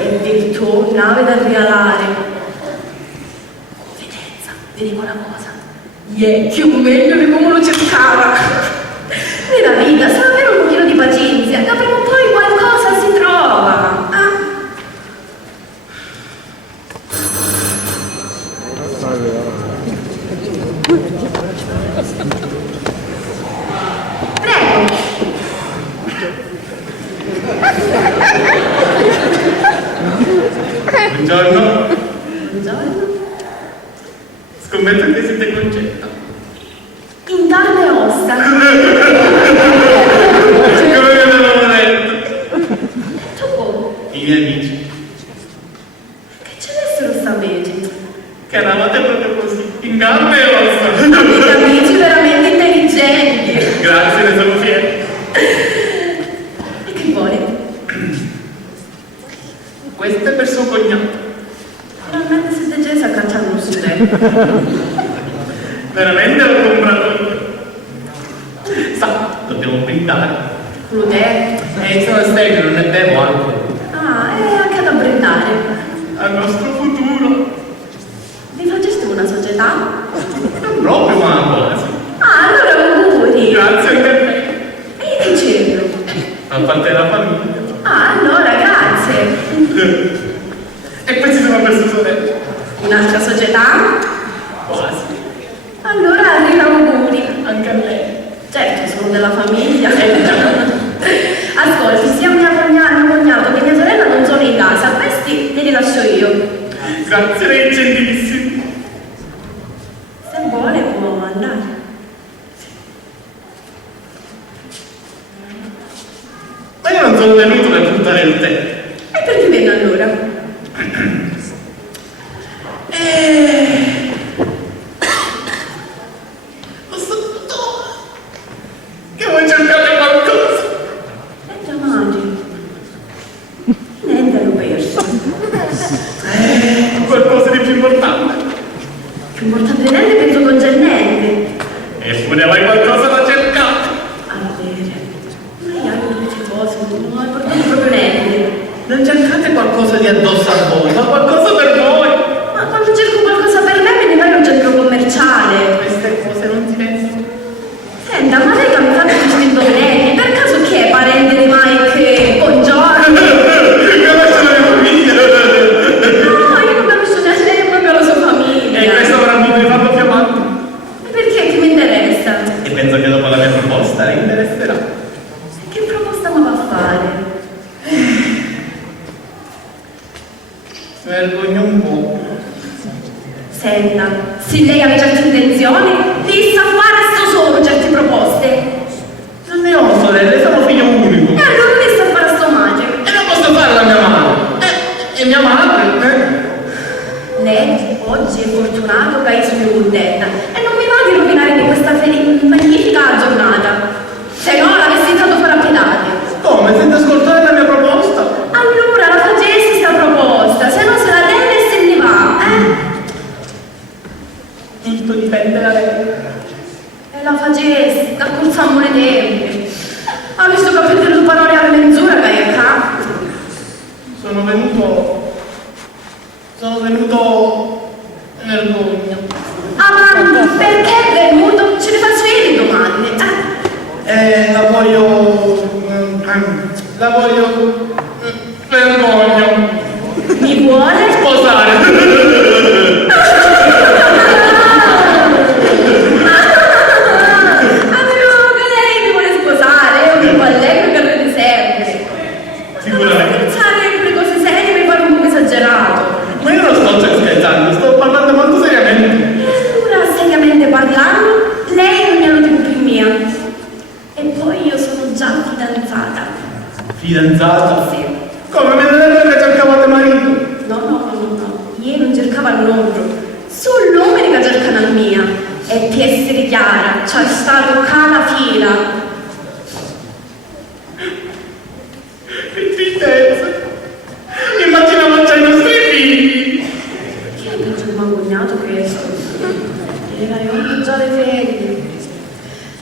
e virtù non avete regalare. Confidenza, vi dico una cosa, gli è più meglio di come lo cercava. Nella vita sa avere un pochino di pazienza, che prima o poi qualcosa si trova. Ah. Prego. Buongiorno, Buongiorno. scommetto che siete concetta. In carne e ossa. Come vi avevo detto? Tu I miei amici, che ce l'essero sta amici? che eravate proprio così, in carne e ossa. Gli amici veramente intelligenti. Grazie, ne sono fiero. E che vuole? Questo è per suo cognato. Finalmente siete già s'accacciano su te. Veramente l'ho comprato io. Sa, dobbiamo pintare. Quello te? Sono serio, non ne bevo alcol. Ah, e anche da brindare. Al nostro futuro. Vi faceste una società? Non proprio, ma quasi. Ah, allora auguri. Grazie anche a te. E io dicevo? A parte la famiglia. Ah, allora grazie. E questi sono per sua sorella. Un'altra società? Quasi. Allora arriva auguri. Anche a lei. Certo, sono della famiglia. Ascolti, sia mio cognato che mia sorella non sono in casa. Questi li lascio io. Grazie, lei è gentilissimo. Se vuole può andare. Ma io non sono venuto per portare il tè. E perché viene allora? Che vuoi cercare qualcosa? E già mangi. Niente l'ho perso. Qualcosa di più importante. Più importante di niente penso concernente. Eppure avrai qualcosa da cercare. A vedere. Ma io non ci fosse, non ho portato proprio niente. Non cercate qualcosa di addosso a voi, ma qualcosa per voi. Ma quando cerco qualcosa per me mi vai a un centro commerciale. Queste cose non si pensano. Senta, ma lei che mi fa questi indovinelli? Per caso chi è parente di Mike? Buongiorno. Conosco la mia famiglia. No, io non capisco neanche lei, è proprio la sua famiglia. E questo avranno mai fatto più avanti. E perché? Che mi interessa? E penso che dopo la mia proposta le interesserà. Che proposta mi va a fare? Vergogno un po'. Senta, se lei ha certe intenzioni, li sa fare sto solo certe proposte. Non ne ho sorelle, sono figlio unico. E allora li sa fare sto magico. E non posso farla a mia madre. E mia madre, Lei oggi è fortunato che hai sulle contenta e non mi va di rovinare di questa magnifica giornata. Se no l'avessi tanto fare a pedate. Come? Senza ascoltare la mia proposta? Allora la facessi sta proposta, se no se la tende e se ne va, Tutto dipende da lei. La voglio... vergogno. Mi vuole? Sposare. Che lei mi vuole sposare, io vivo allegro che lo sempre. Sicuramente. Pensare che le cose serie mi pare un po' esagerato. Ma io non sto scherzando, sto parlando molto seriamente. Allora, seriamente parlando, lei non glielo dico più mia. E poi io sono già fidanzata. Fidanzato? Sì. Come me ne che cercavate marito? No. Io non cercavo il nostro. Solo l'uomo che cercano la mia. E per essere chiara, c'è stato cala fila. Che tristezza. Immaginavo già i nostri figli. Che ha detto il cognato questo? Era io già le ferie.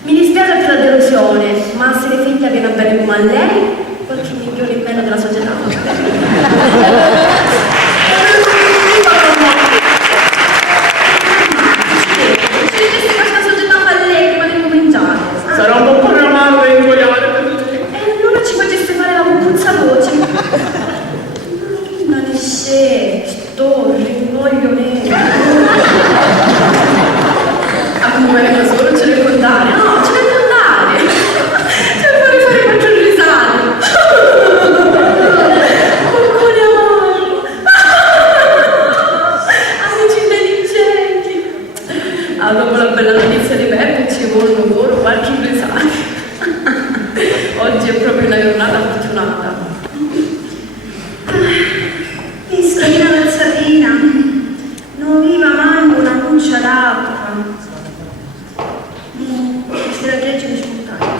Mi dispiace per la delusione, ma se le figlie viene bene come a lei, qualche migliore in meno della società. Se questa società falla lei prima di cominciare. Sarà un po' programmato da ingoiare. E allora ci facesse fare la puppuzza voce. Ma ne c'è, storri, voglio nero. Ah, come ne solo ce le contare? No, ce le contare. Ce le puoi fare qualche risale. Cuore amaro. Amici intelligenti. Ah, dopo la bella notizia di Beppe ci vuole un lavoro, qualche risale. Oggi è proprio una giornata fortunata. Piscolina Lazzarina, non viva manco una cuccia d'acqua. Se la legge mi sputtava.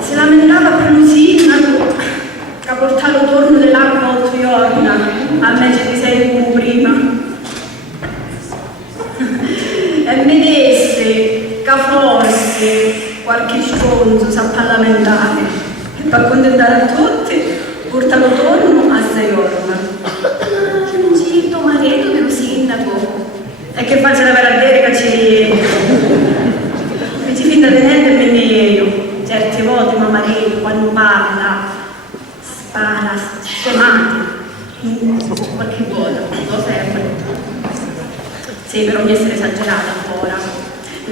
Si lamentava per l'usina che ha portato torno dell'acqua oltre giorno, a mezzo di sei come prima. E mi disse che forse qualche sconzo sa parlamentare e per accontentare a tutti portato torno a 6 ore. Un giro marito dello sindaco. E che faccia la vera che ci finta tenente me ne io. Certe volte mio marito quando parla spara scemati. Qualche volta, lo sempre. Sì, però mi essere esagerata ancora.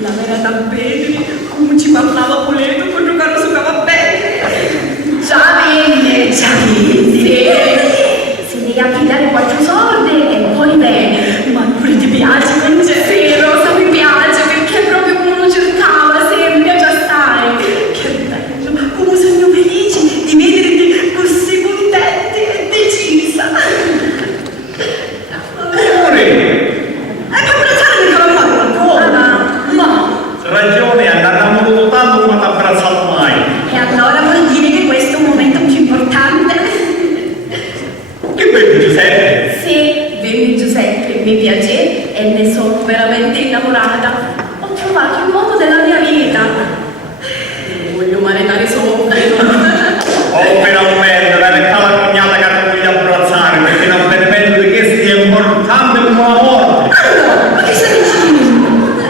La vera da bene, come ci parlava Poleto quando giocare su Cavabbelli. Già venne. Già vedi. Se devi applicare qualche soldi e poi bene. Ma pure ti piace, non c'è? Sì, Rosa, mi piace perché è proprio come uno cercava, sempre già stai. Che bello, come sogno felice di vederti così contenti e decisa. Amore, E per abbracciare mi farò fare qualcosa. Ma ragione, andavamo tutto tanto come ti ha abbracciato mai. e allora vuol dire che questo è un momento più importante? Che bello Giuseppe. Sì, venne Giuseppe, mi piace e ne sono veramente innamorata. Ho trovato il modo della mia vita. Voglio marinare subito. Opera un bello, la realtà la cognata che non voglio abbracciare, perché l'avvenimento di questi è importante come la morte. Ma che stai dicendo?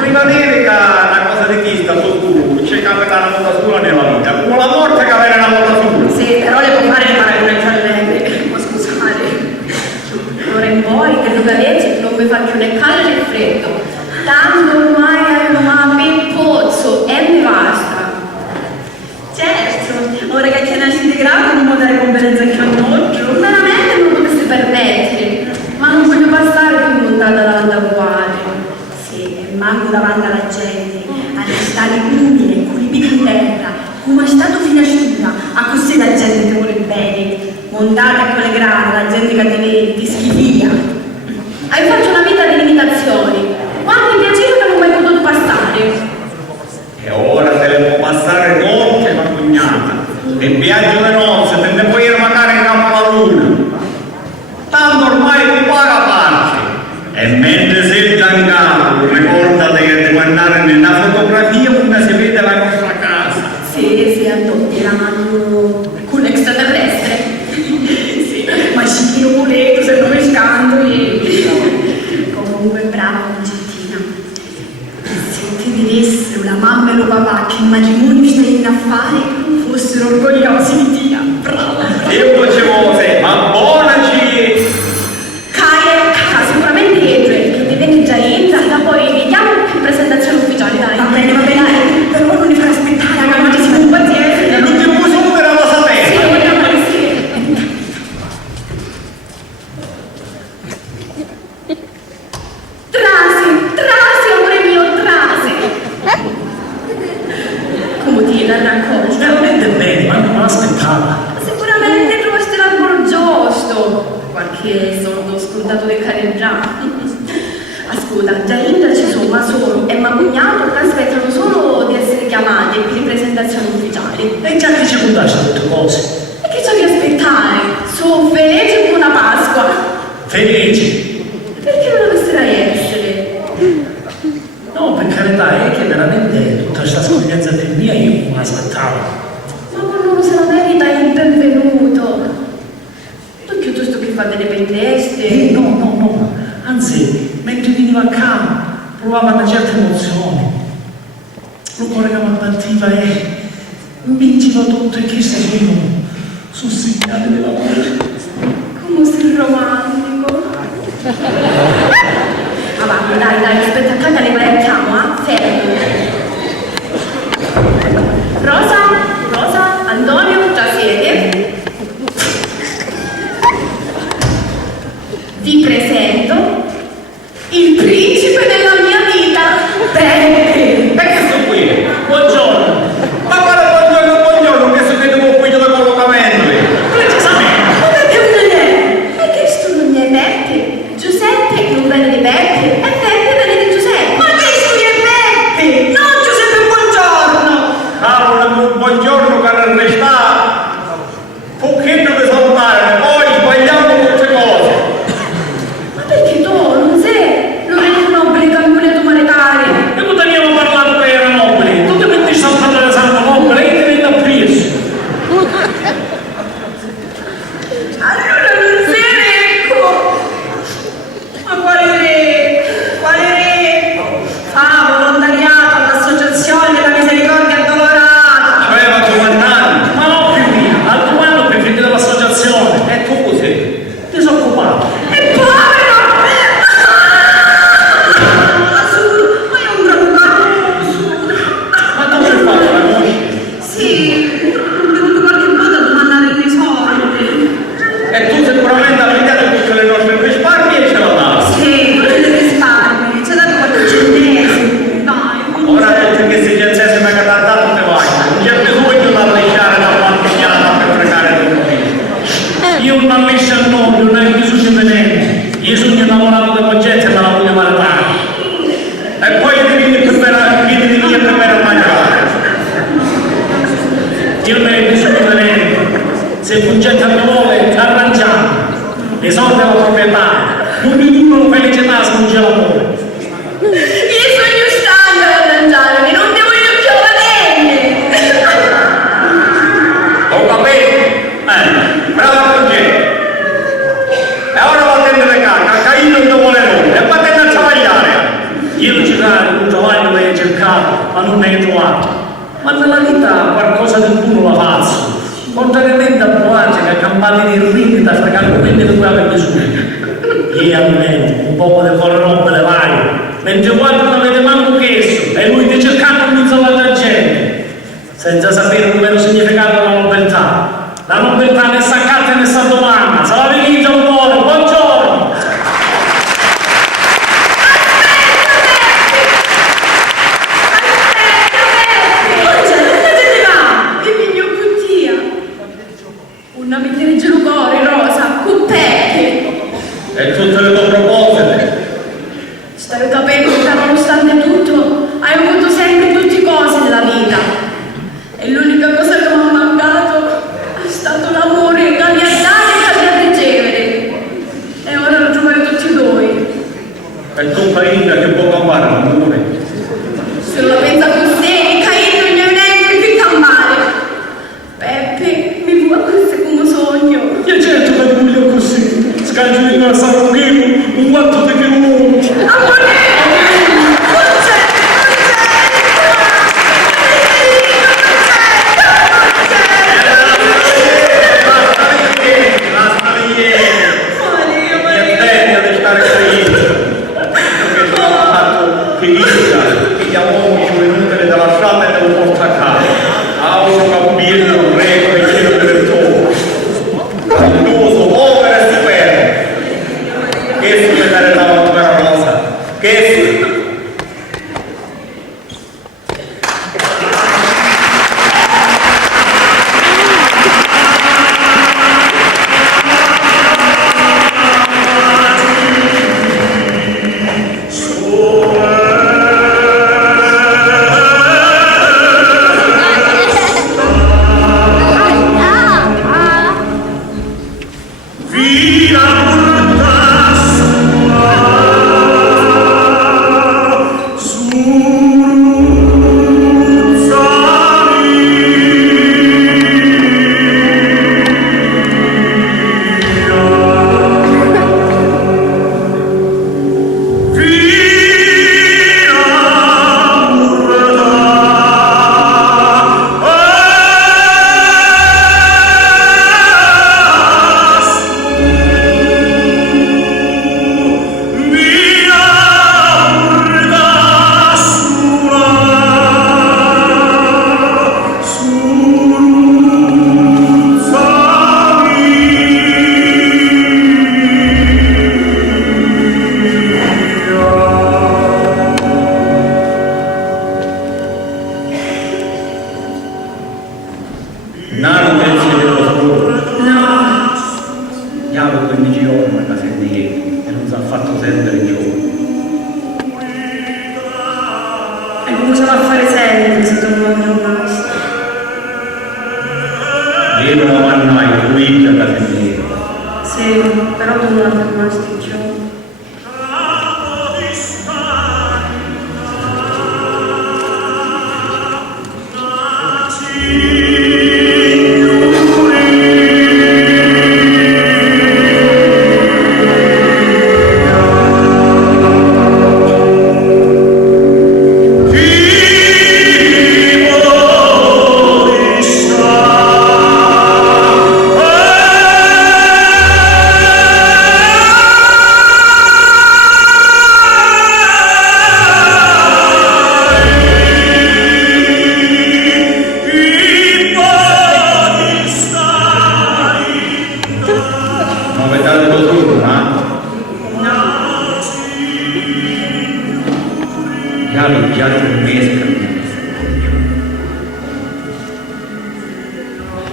Prima di dire che una cosa di chi sta su tu, c'è capita una volta sola nella vita, come la morte che avere una volta sola. Sì, però le può fare le paragone tra le ma scusate. D'ora in poi che Luca legge non mi fa più né caldo né freddo. Tanto ormai hai una bel pozzo e mi basta. Certo, ora che ti nasci integrato non può dare conferenza anche a noggio. Veramente non potessi permettere, ma non voglio passare più montata davanti a uguale. Sì, e manco davanti alla gente, alle strade umide, con i piedi in terra, come è stato fino a sciuga, a così la gente ti vuole bene. Montata a quelle grane, la gente che ti vede, ti schifia. Hai fatto una vita di limitazioni. Quanti piaceri che non hai potuto passare? E ora te le può passare notte, ma cognata. E viaggio le nozze, te ne puoi ir magari in capo alla luna. Tanto ormai ti paga parte. E mentre sei giancato, ricordate che devi andare nella fotografia come si vede la nostra casa. Sì, addotti la mano con l'extraterrestre. Sì, ma sciro Poleto se non mi scandoli. Comunque brava concettina. Se ti vedessero la mamma e lo papà che che i matrimoni stai in affari fossero orgogliosi di Tia. Brava! Io facevo se, ma buonaci! Cara, sicuramente che ti viene già in, poi vediamo più presentazione ufficiale, dai. Va bene, dai. Però non li fai aspettare, ma ci siamo un pazienza. L'ultimo supera lo sapete! Sì, vogliamo sì. Trasi, amore mio, trasi. Come ti la raccolta? Veramente bene, ma non aspettava. Sicuramente trovaste l'albero giusto. Qualche sordo scontato di careggiare. Ascolta, già Indra ci sono, ma solo e ma cognato che aspettano solo di essere chiamati per le presentazioni ufficiali. E già che ci contaste tutte cose. E che c'ho di aspettare? Sono felice con una Pasqua. Felici. Perché non dovesserai essere? No, per carità, è che veramente tutta questa scoglienza del mia io non mi aspettavo. Ma quando se la merita il benvenuto. Tu piuttosto che fate le penteste. No. Anzi, mentre veniva a casa, provava una certa emozione. Lo cuore che mi battiva e mi vinceva tutto e che seguivo sul segnale dell'amore. Come sei romantico. Avanti, dai, aspetta a casa, le chiamo, fermo. Rosa, Antonio, già siete. Vi presento il principe della mia vita, Peppe. Perché sto qui? Buongiorno. Ma guarda, buongiorno, che se vedevo qui da collocamento. Precisamente. Ma perché non è? E che sto non è Peppe? Giuseppe non viene di Peppe e Peppe viene di Giuseppe. Ma che sto è Peppe? Non Giuseppe, buongiorno. Allora, buongiorno, caro restare. Pocchetto di salutare, poi sbagliamo molte cose. Ma perché tu non sei l'orecchio nobile cambiato maritare? E non abbiamo parlato che era nobile. Tu ti metti saltando la santa nobile e ti viene a preso. Allora non sei ricco! Ma quale ricco? Fa volontariato all'associazione della misericordia addolorata! Cioè, ma comandante, Ma non più mia, altro anno per finire l'associazione. e tu cos'è? Disoccupato. E povero! Ma io un bravo Ma tu che fai la conosci? Sì, ho venuto qualche volta a domandare i soldi. E tu sicuramente hai venduto tutte le nostre risparmi e ce lo dai. Sì, quelli dei risparmi, c'è dato qualche centesimo. Dai, Ora tutti questi centesimi che ti ha dato te vai. Non c'è bisogno da lasciare da qualche piano per fregare tutti. Io non ho messo a nome, non ho bisogno di niente. Io sono innamorato di gente e me la voglio maritare. E poi ti vieni per mangiare. Io non ho bisogno di niente. Se il concetto mi vuole, arrangiamo. Le soldi alla proprietà. Non mi dicono felicità se non c'è l'amore. Io sono stanca di arrangiarmi, non ti voglio più vedere. Ho capito? Bravo concetto. E ora va a prendere carta, che io non ti vuole nulla. E va a prendere a travagliare. Io non ci caro, un cavallo l'hai cercato, ma non l'hai trovato. Ma nella vita qualcosa del buono la faccio. Contrariamente a Boace che ha campato di ring da fregare quelli di cui aveva bisogno. Io almeno un po' di cuore nobile vai. Mentre voi non avete manco chiesto e lui ti cercando in mezzo alla gente. Senza sapere come lo significato della nobiltà. La nobiltà né sta carta né sta domanda. Se la venite un po', buongiorno. Una mettere lucore, rosa, con Peppe. E tutte le tue proposite. Stai capendo che nonostante tutto hai avuto sempre tutte cose nella vita. E l'unica cosa che mi ha Non pensi dello scuola. No, Andiamo 15 giorni alla sentieri e non si è fatto sempre il giorno. e cosa va a fare sempre se tu non lo conosci? Vedo una mannaia, Luigi alla sentieri. Sì, però tu non la fermasti più.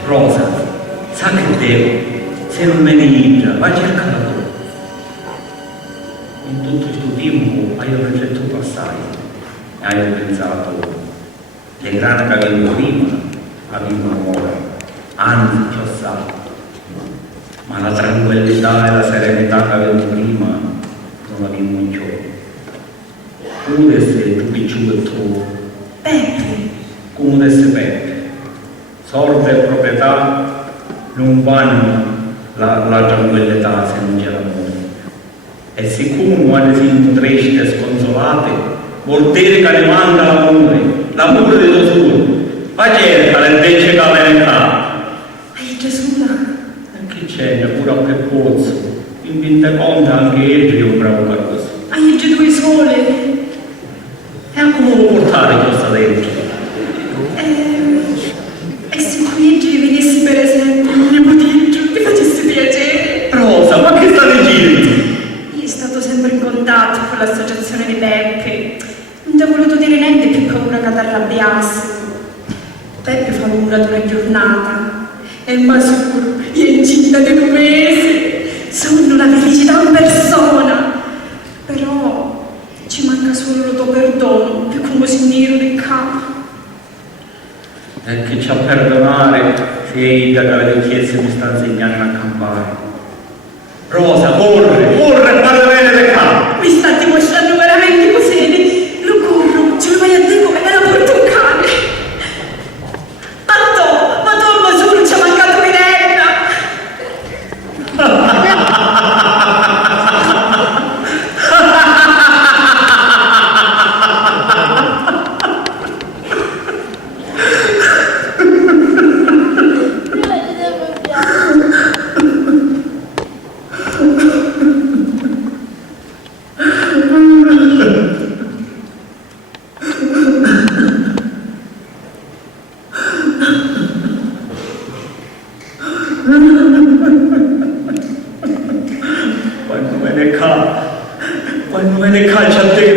Rosa, sa che devo, se non me ne entra, va a cercare. In tutto questo tempo hai riflettuto assai e hai pensato le grandi che avevo prima avevano ora, anzi più assai, ma la tranquillità e la serenità che avevo prima non avevo in gioco. Come se tu piccolo Peppe, come se Peppe. Sorte e proprietà non vanno la tranquillità se non c'è l'amore. E siccome quando siamo tristi e sconsolati, vuol dire che ne manca l'amore di Gesù. Ma cerca invece che la verità. ai Gesù là. E che c'è, pure a che pozzo. In fin dei conti anche io io bravo per questo. Ai Gesù sole. E a come può portare questa dentro? E se qui venissi per esempio un nipoticcio, ti facessi piacere? Rosa, ma che sta dicendo? Io è stato sempre in contatto con l'associazione di Peppe. Non ti ho voluto dire niente più paura che t'arrabbiassi. Peppe fa una dura giornata. E Masuro è incinta di 2 mesi. Sono una felicità in persona. Però ci manca solo il tuo perdono, più come signero del capo. E che ci a perdonare se Ida che avete chiesto mi sta insegnando a campare. Rosa, corre, parla bene del capo. Mi sta dimostrando veramente così. Lo corro, ce lo vai a dire come la porta un cane. Ma tu, Masuro, ci ha mancato Mirella. Quando me ne calcia a te